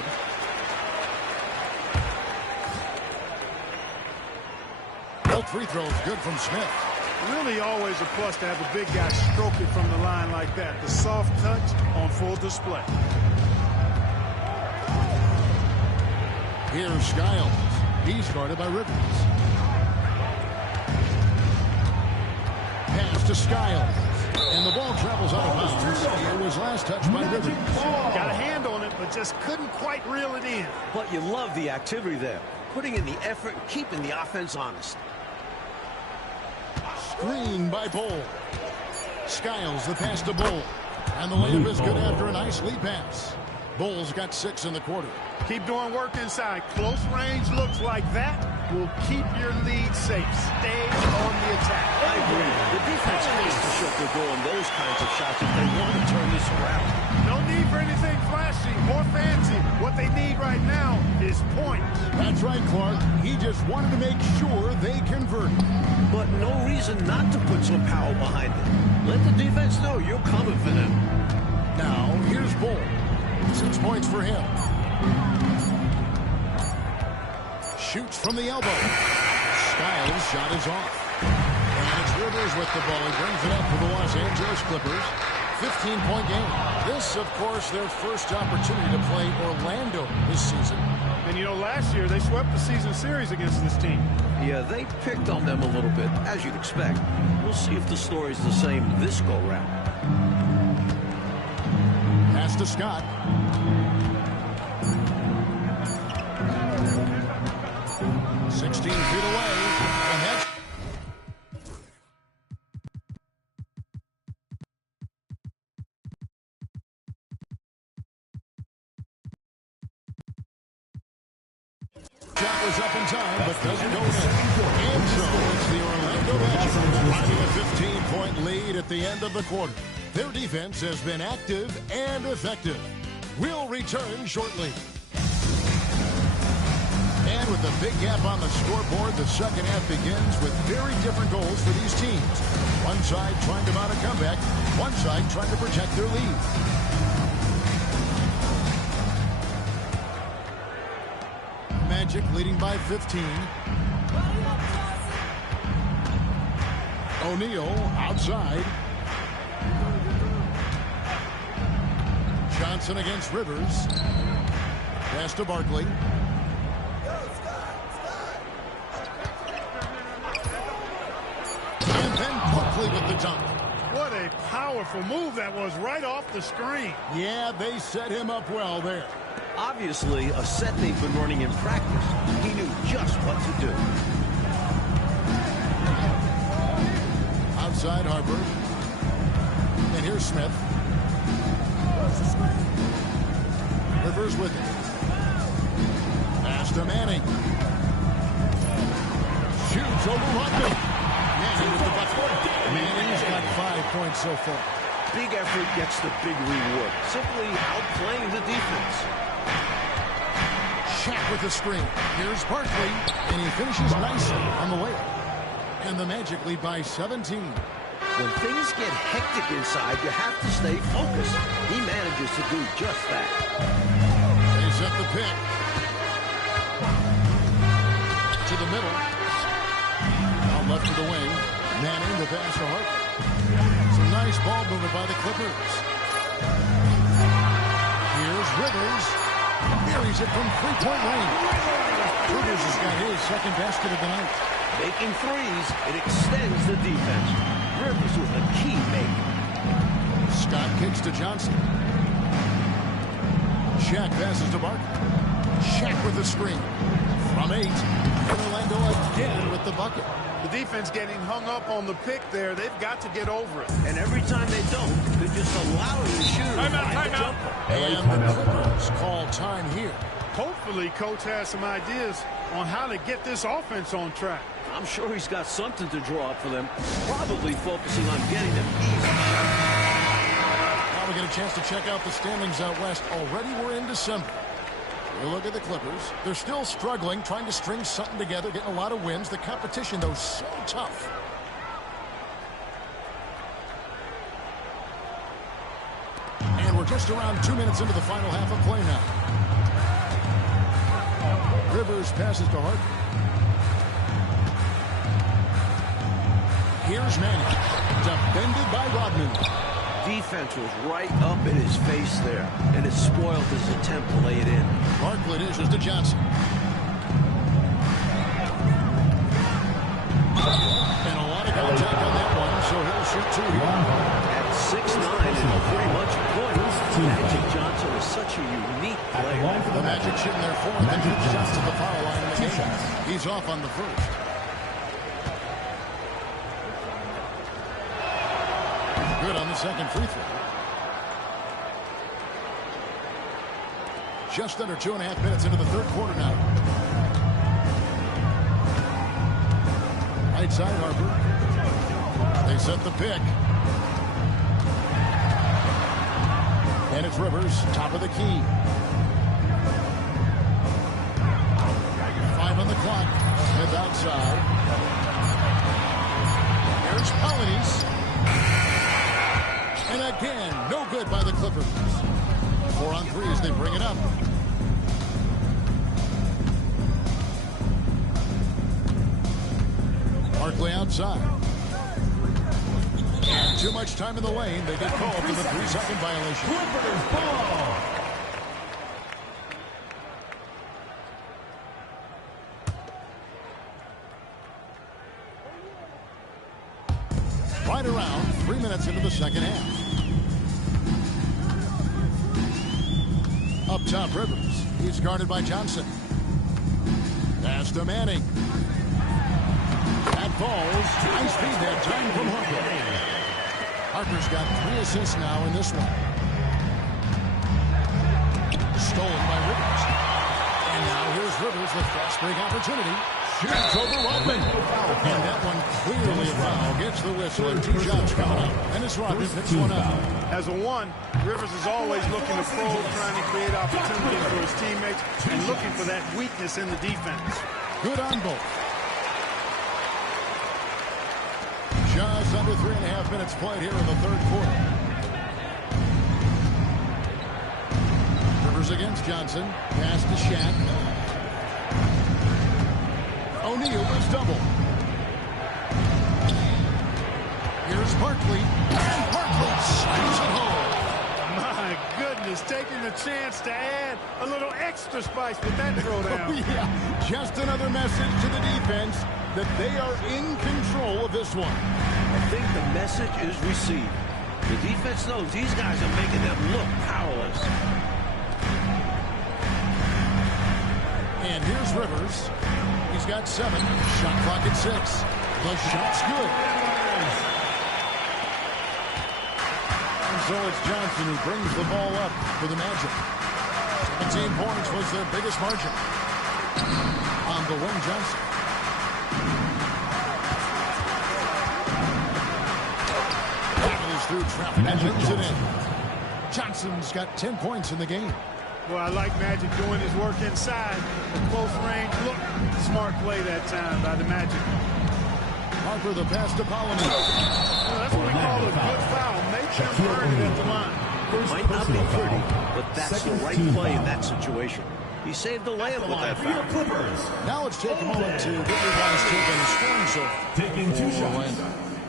Both free throws good from Smith. Really always a plus to have a big guy stroke it from the line like that. The soft touch on full display. Here's Skiles. He's guarded by Rivers. Pass to Skiles. And the ball travels out of bounds. It was last touched by Rivers. Got a hand on it, but just couldn't quite reel it in. But you love the activity there. Putting in the effort and keeping the offense honest. Screen by Bull. Skiles the pass to Bull. And the layup is good after a nice lead pass. Bull's got 6 in the quarter. Keep doing work inside. Close range looks like that will keep your lead safe. Stay on the attack. I agree. The defense has to shut their door on those kinds of shots if they want to turn this around. No need for anything flashy or fancy. What they need right now is points. That's right, Clark. He just wanted to make sure they convert. But no reason not to put some power behind it. Let the defense know you're coming for them. Now, here's Bull. 6 points for him. Shoots from the elbow. Skiles' shot is off. And it's Rivers with the ball. He brings it up for the Los Angeles Clippers. 15-point game. This, of course, their first opportunity to play Orlando this season. And, you know, last year they swept the season series against this team. Yeah, they picked on them a little bit, as you'd expect. We'll see if the story's the same this go-round. Pass to Scott. "16 feet away." And that's shot was up in time, but doesn't go in. And so it's the Orlando Magic riding a 15-point lead at the end of the quarter. Their defense has been active and effective. We'll return shortly. And with the big gap on the scoreboard, the second half begins with very different goals for these teams. One side trying to mount a comeback, one side trying to protect their lead. Magic leading by 15. O'Neal outside. Johnson against Rivers. Pass to Barkley. And then Barkley with the dunk. What a powerful move that was right off the screen. Yeah, they set him up well there. Obviously, a set they've been running in practice. He knew just what to do. Outside Harper. And here's Smith. Rivers with it. Pass to Manning. Shoots over Rodman. Manning with the bucket. Manning's got 5 points so far. Big effort gets the big reward. Simply outplaying the defense. Shaq with the screen. Here's Barkley, and he finishes nicely on the layup. And the Magic lead by 17. When things get hectic inside, you have to stay focused. He manages to do just that. They set the pick. To the middle. Out left to the wing. Manning the pass to Harper. Some nice ball movement by the Clippers. Here's Rivers. Buries it from three-point range. Rivers has got his second basket of the night. Making threes, it extends the defense. Rivers with a key make. Scott kicks to Johnson. Shaq passes to Barkley. Shaq with the screen. From 8. And Orlando again with the bucket. The defense getting hung up on the pick there. They've got to get over it. And every time they don't, they're just allowing the shooter to find the jumper. And the Clippers call time here. Hopefully, Coach has some ideas on how to get this offense on track. I'm sure he's got something to draw up for them, probably focusing on getting them easy shots. Now we get a chance to check out the standings out west. Already we're in December. We'll look at the Clippers. They're still struggling, trying to string something together, getting a lot of wins. The competition, though, so tough. And we're just around 2 minutes into the final half of play now. Rivers passes to Harper. Here's Manning. Defended by Rodman. Defense was right up in his face there, and it spoiled his attempt to lay it in. Barkley dishes to Johnson. And a lot of contact on that one, so he'll shoot 2 here. At 6'9" and pretty much a point, Magic Johnson is such a unique player. The Magic shooting their 4th and 2 shots to the foul line in the game. He's off on the first. Good on the second free throw. Just under 2.5 minutes into the third quarter now. Right side Harper. They set the pick. And it's Rivers, top of the key. 5 on the clock. Smith outside. Here's Polynice. And again, no good by the Clippers. 4 on 3 as they bring it up. Barkley outside. Too much time in the lane. They get called for the 3-second violation. Clippers ball. around. 3 minutes into the second half. Up top, Rivers. He's guarded by Johnson. Pass to Manning. That falls. Nice feed that time from Harper. Harper's got 3 assists now in this one. Stolen by Rivers. And now here's Rivers with fast break opportunity. Shoots over Rodman. And that one clearly a foul. Gets the whistle and 2 shots coming up. And it's Rodman picks one up. As a one, Rivers is always looking to probe, trying to create opportunities for his teammates and looking for that weakness in the defense. Good on both. Just under 3.5 minutes played here in the third quarter. Rivers against Johnson. Pass to Shaq. O'Neal is double. Here's Barkley. And Barkley slams it home. My goodness, taking the chance to add a little extra spice with that throwdown. Yeah, just another message to the defense that they are in control of this one. I think the message is received. The defense knows these guys are making them look powerless. And here's Rivers. He's got 7. Shot clock at 6. The shot's good. And so it's Johnson who brings the ball up for the Magic. 17 points was their biggest margin. On the wing, Johnson. Battles through traffic and brings it in. Johnson's got 10 points in the game. Well, I like Magic doing his work inside. The close range look. Smart play that time by the Magic. Harper the pass to Pollinator. Well, that's what we call a good foul. Make them earn it at the line. Might not be pretty, but that's the right play in that situation. He saved the layup with that foul. Now let's take a moment to get your guys taking scoring so Taking 2 shots.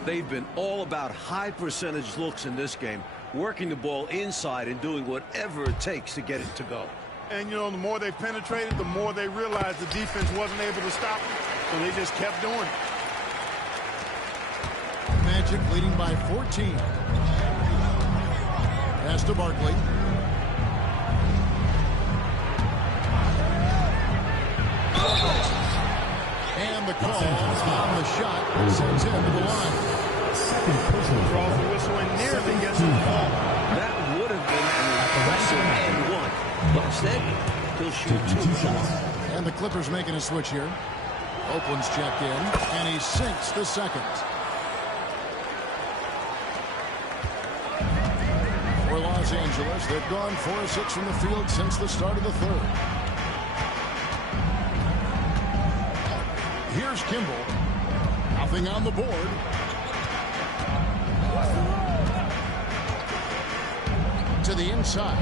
They've been all about high percentage looks in this game, working the ball inside and doing whatever it takes to get it to go. And, you know, the more they penetrated, the more they realized the defense wasn't able to stop them, so they just kept doing it. Magic leading by 14. Pass to Barkley. And the call on the shot sends him to the line. Second personal Draws the whistle and nearly gets the ball. That would have been an impressive and one, but instead, he'll shoot 2 shots. And the Clippers making a switch here. Oakland's checked in, and he sinks the second. For Los Angeles, they've gone 4 of 6 from the field since the start of the third. Here's Kimball. Nothing on the board. To the inside.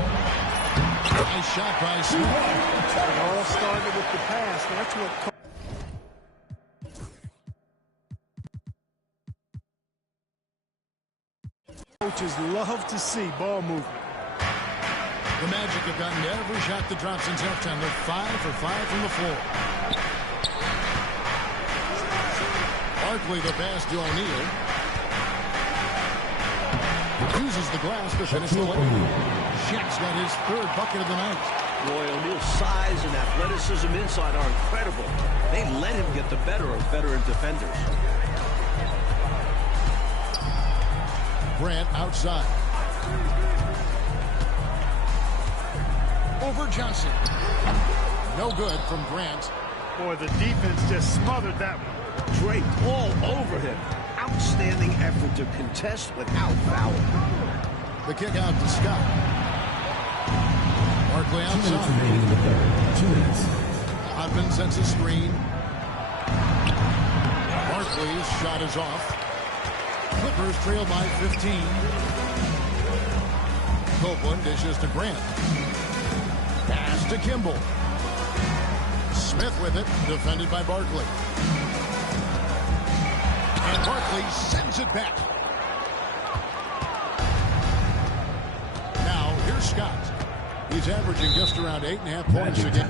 Nice shot by Smith. It all started with the pass. That's what coaches love to see, ball movement. The Magic have gotten to every shot that drops since halftime. They're 5 for 5 from the floor. Barkley the pass to O'Neal. Uses the glass to finish the layup. Shaq's got his 3rd bucket of the night. Boy, O'Neal's size and athleticism inside are incredible. They let him get the better of veteran defenders. Grant outside. Over Johnson. No good from Grant. Boy, the defense just smothered that one. Draped all over him. Outstanding effort to contest without fouling. The kick out to Scott. Barkley 2 minutes outside. remaining in the third. 2 minutes. Hodman sends a screen. Barkley's shot is off. Clippers trail by 15. Copeland dishes to Grant. Pass to Kimball. Smith with it, defended by Barkley. And Barkley sends it back. Now, here's Scott. He's averaging just around 8.5 points a game.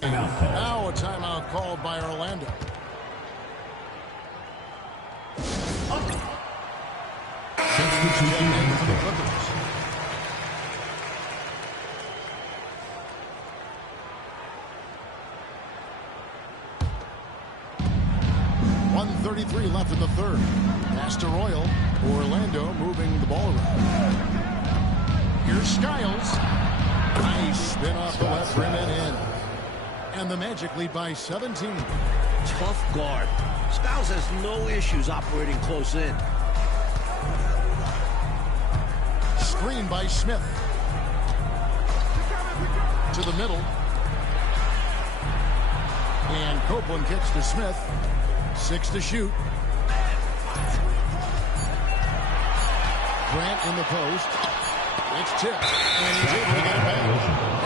Timeout call. Now a timeout called by Orlando. Substitution For the Clippers. .133 left in the third. Pass to Royal. Orlando moving the ball around. Here's Skiles. Nice spin off the left rim and in. And the Magic lead by 17. Tough guard. Skiles has no issues operating close in. Screen by Smith. To the middle. And Copeland kicks to Smith. 6 to shoot. Grant in the post. It's tipped. And he's able to get it back.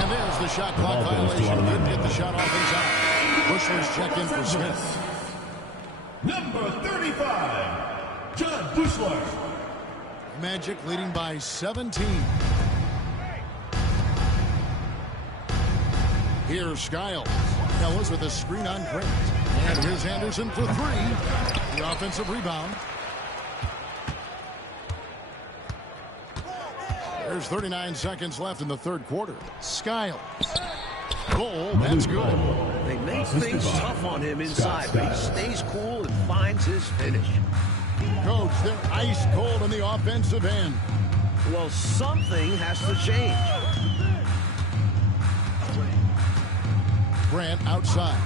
And there's the shot clock violation. Couldn't get the shot off in time. Bushler's checked in for Smith. Number 35, John Bushler. Magic leading by 17. Here's Skiles. Ellis with a screen on Grant. And here's Anderson for three. The offensive rebound. There's 39 seconds left in the third quarter. Skiles. Goal. That's good. They make things tough on him inside, but he stays cool and finds his finish. Coach, they're ice cold on the offensive end. Well, something has to change. Grant outside.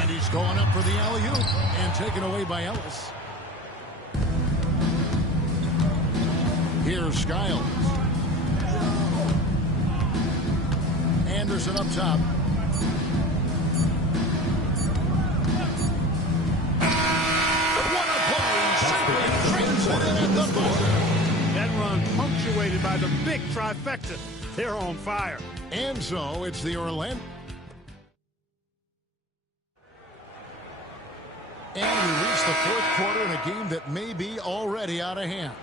And he's going up for the alley-oop and taken away by Ellis. Here's Skiles. Anderson up top. What a play! Simply trains it in at the buzzer. That run punctuated by the big trifecta. They're on fire. And so it's the Orlando. And we reach the fourth quarter in a game that may be already out of hand.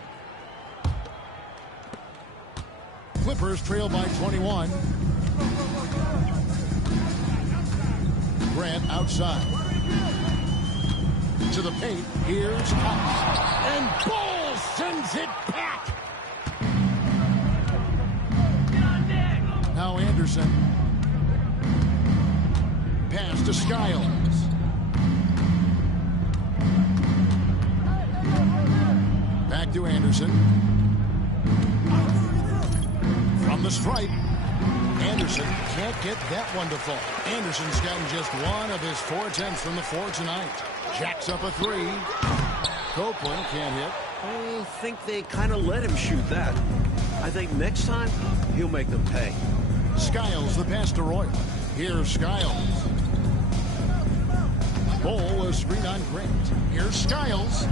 Clippers trail by 21. Grant outside. To the paint. Here's Cox. And Ball sends it back. Now Anderson. Pass to Skiles. Back to Anderson. From the stripe. Anderson can't get that one to fall. Anderson's gotten just one of his 4 attempts from the floor tonight. Jacks up a three. Copeland can't hit. I think they kind of let him shoot that. I think next time he'll make them pay. Skiles the pass to Royal. Here's Skiles. Bull a screen on Grant. Here's Skiles.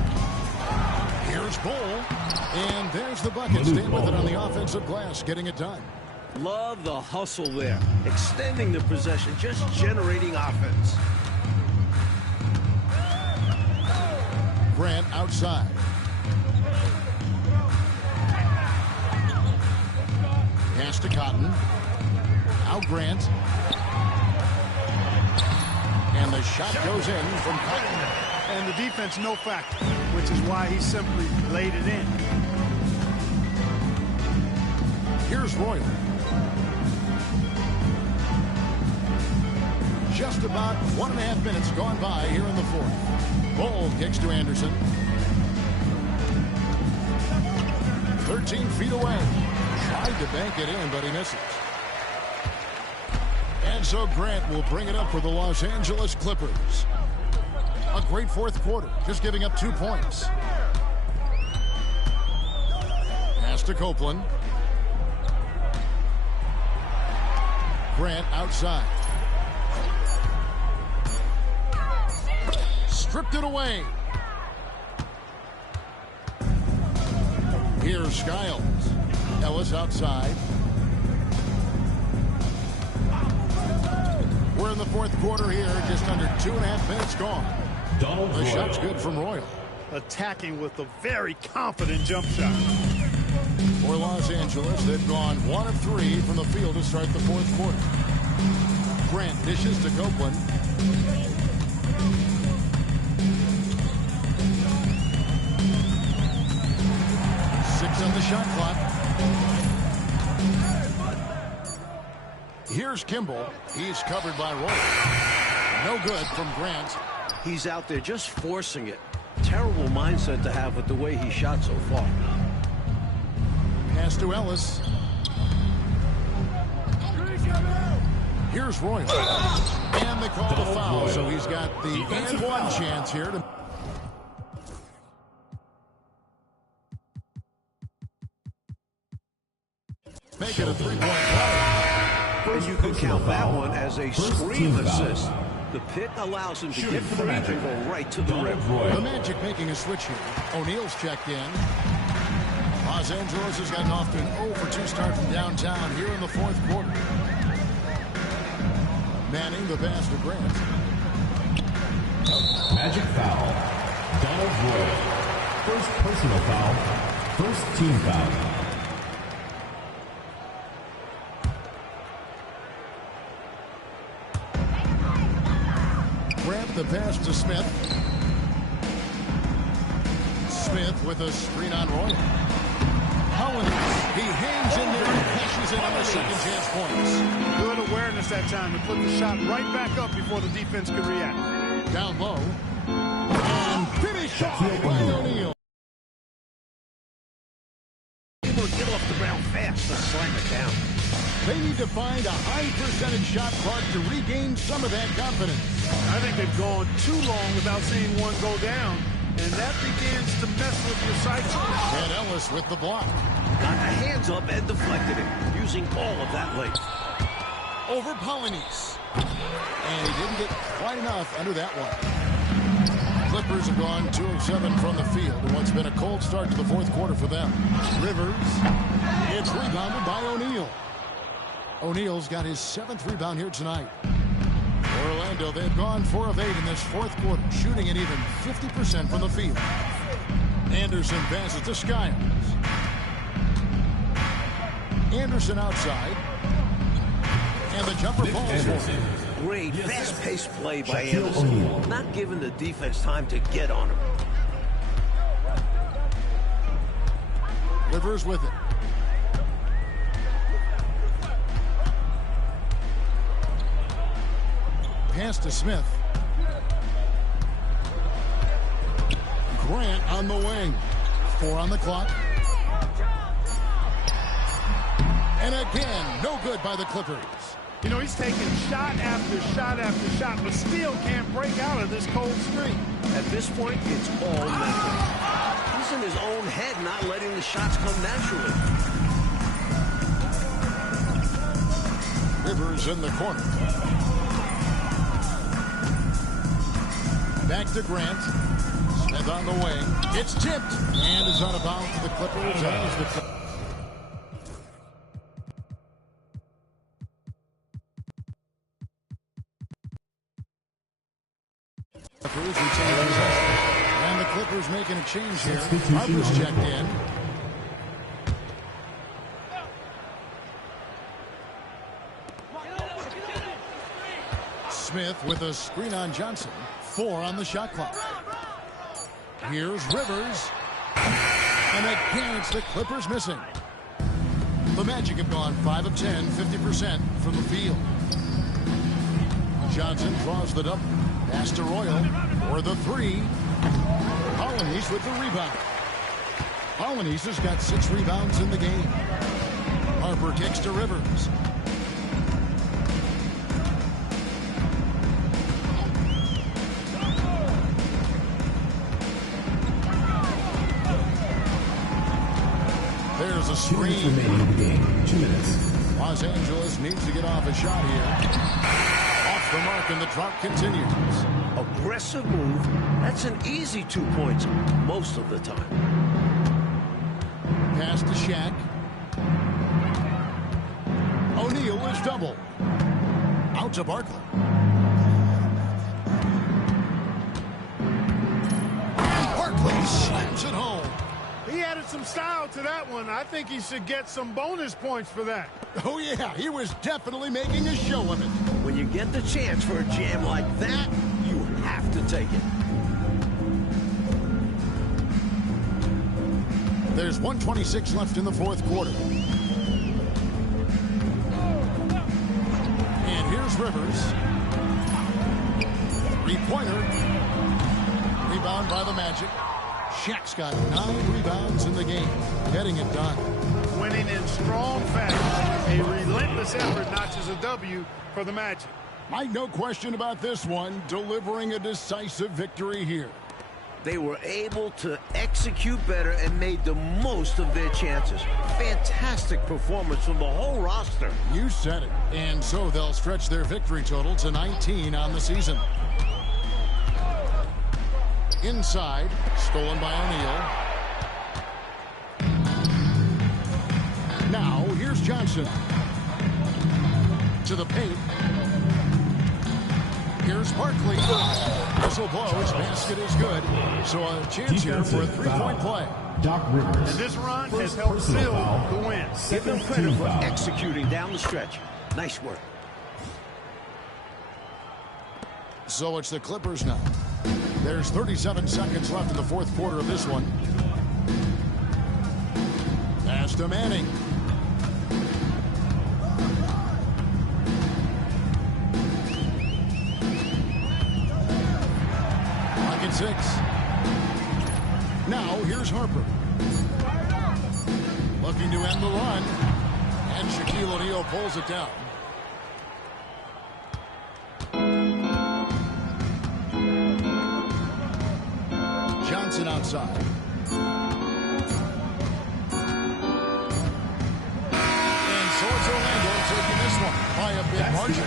Here's Bull. And there's the bucket. Staying with it on the offensive glass. Getting it done. Love the hustle there. Extending the possession. Just generating offense. Grant outside. Pass to Cotton. Now Grant. And the shot goes in from Cotton. And the defense no factor, which is why he simply laid it in. Here's Royal. Just about 1.5 minutes gone by here in the fourth. Bull kicks to Anderson. 13 feet away. Tried to bank it in, but he misses. And so Grant will bring it up for the Los Angeles Clippers. A great fourth quarter, just giving up 2 points. Pass to Copeland. Grant outside. Stripped it away. Here's Skiles. Ellis outside. We're in the fourth quarter here, just under 2.5 minutes gone. The shot's good from Royal. Attacking with a very confident jump shot. For Los Angeles, they've gone 1 of 3 from the field to start the fourth quarter. Grant dishes to Copeland. On the shot clock. Here's Kimball. He's covered by Roy. No good from Grant. He's out there just forcing it. Terrible mindset to have with the way he shot so far. Pass to Ellis. Here's Roy. And they call the foul, so he's got the and one chance here to make it a three-point play. And you can count that one as a screen assist. The pick allows him to get free and go right to the rim. The Magic making a switch here. O'Neal's checked in. Los Angeles has gotten off to an 0 for 2 start from downtown here in the fourth quarter. Manning the pass to Grant. Magic foul. Donald Roy. First personal foul. First team foul. Grant the pass to Smith. Smith with a screen on Roy. Hollins, he hangs in there and cashes in on the second chance points. Good awareness that time to put the shot right back up before the defense could react. Down low. And finish off by O'Neal. Able to get off the ground fast and slam it down. They need to find a high percentage shot clock to regain some of that confidence. I think they've gone too long without seeing one go down, and that begins to mess with your sights. And Ellis with the block. Got the hands up and deflected it, using all of that length. Over Polynice. And he didn't get quite enough under that one. Clippers have gone 2 of 7 from the field in what's been a cold start to the fourth quarter for them. Rivers. It's rebounded by O'Neal. O'Neal's got his 7th rebound here tonight. Orlando, they've gone 4 of 8 in this fourth quarter, shooting at even 50% from the field. Anderson passes to Skiles. Anderson outside. And the jumper falls for him. Great, fast-paced play by Anderson. Not giving the defense time to get on him. Rivers with it. Pass to Smith. Grant on the wing. 4 on the clock. And again, no good by the Clippers. You know, he's taking shot after shot after shot, but still can't break out of this cold streak. At this point, it's all mental. He's in his own head, not letting the shots come naturally. Rivers in the corner. Back to Grant. Smith on the wing. It's tipped. And is out of bounds to the Clippers. And the Clippers making a change here. Harper's checked in. Smith with a screen on Johnson. 4 on the shot clock. Here's Rivers. And again, it's the Clippers missing. The Magic have gone 5 of 10, 50% from the field. Johnson draws the double. Pass to Royal for the 3. Polynice with the rebound. Polynice has got 6 rebounds in the game. Harper kicks to Rivers. There's a screen. 2 minutes remaining in the game. 2 minutes. Los Angeles needs to get off a shot here. Off the mark, and the drop continues. Aggressive move. That's an easy 2 points most of the time. Pass to Shaq. O'Neal is double. Out to Barkley. Barkley slams it home. He added some style to that one. I think he should get some bonus points for that. Oh, yeah, he was definitely making a show of it. When you get the chance for a jam like that, you have to take it. There's 1:26 left in the fourth quarter. And here's Rivers. Three-pointer. Rebound by the Magic. Shaq's got 9 rebounds in the game, getting it done. Winning in strong fashion. A relentless effort notches a W for the Magic. Mike, no question about this one, delivering a decisive victory here. They were able to execute better and made the most of their chances. Fantastic performance from the whole roster. You said it. And so they'll stretch their victory total to 19 on the season. Inside, stolen by O'Neal. Now, here's Johnson. To the paint. Here's Barkley. Whistle blows. Basket is good. So a chance here for a three-point play. Doc Rivers. And this run has helped seal the win. Give them credit for executing down the stretch. Nice work. So it's the Clippers now. There's 37 seconds left in the fourth quarter of this one. Pass to Manning. Lock at 6. Now here's Harper. Looking to end the run. And Shaquille O'Neal pulls it down. Johnson outside. And so it's Orlando taking this one by a big margin.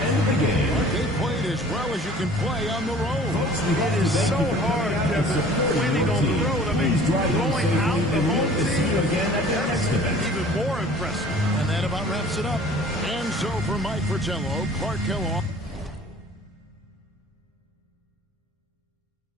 They played as well as you can play on the road. It is so hard, Kevin, winning on the road. I mean, blowing out the home team, that's even more impressive. And that about wraps it up. And so for Mike Fratello, Clark Kellogg.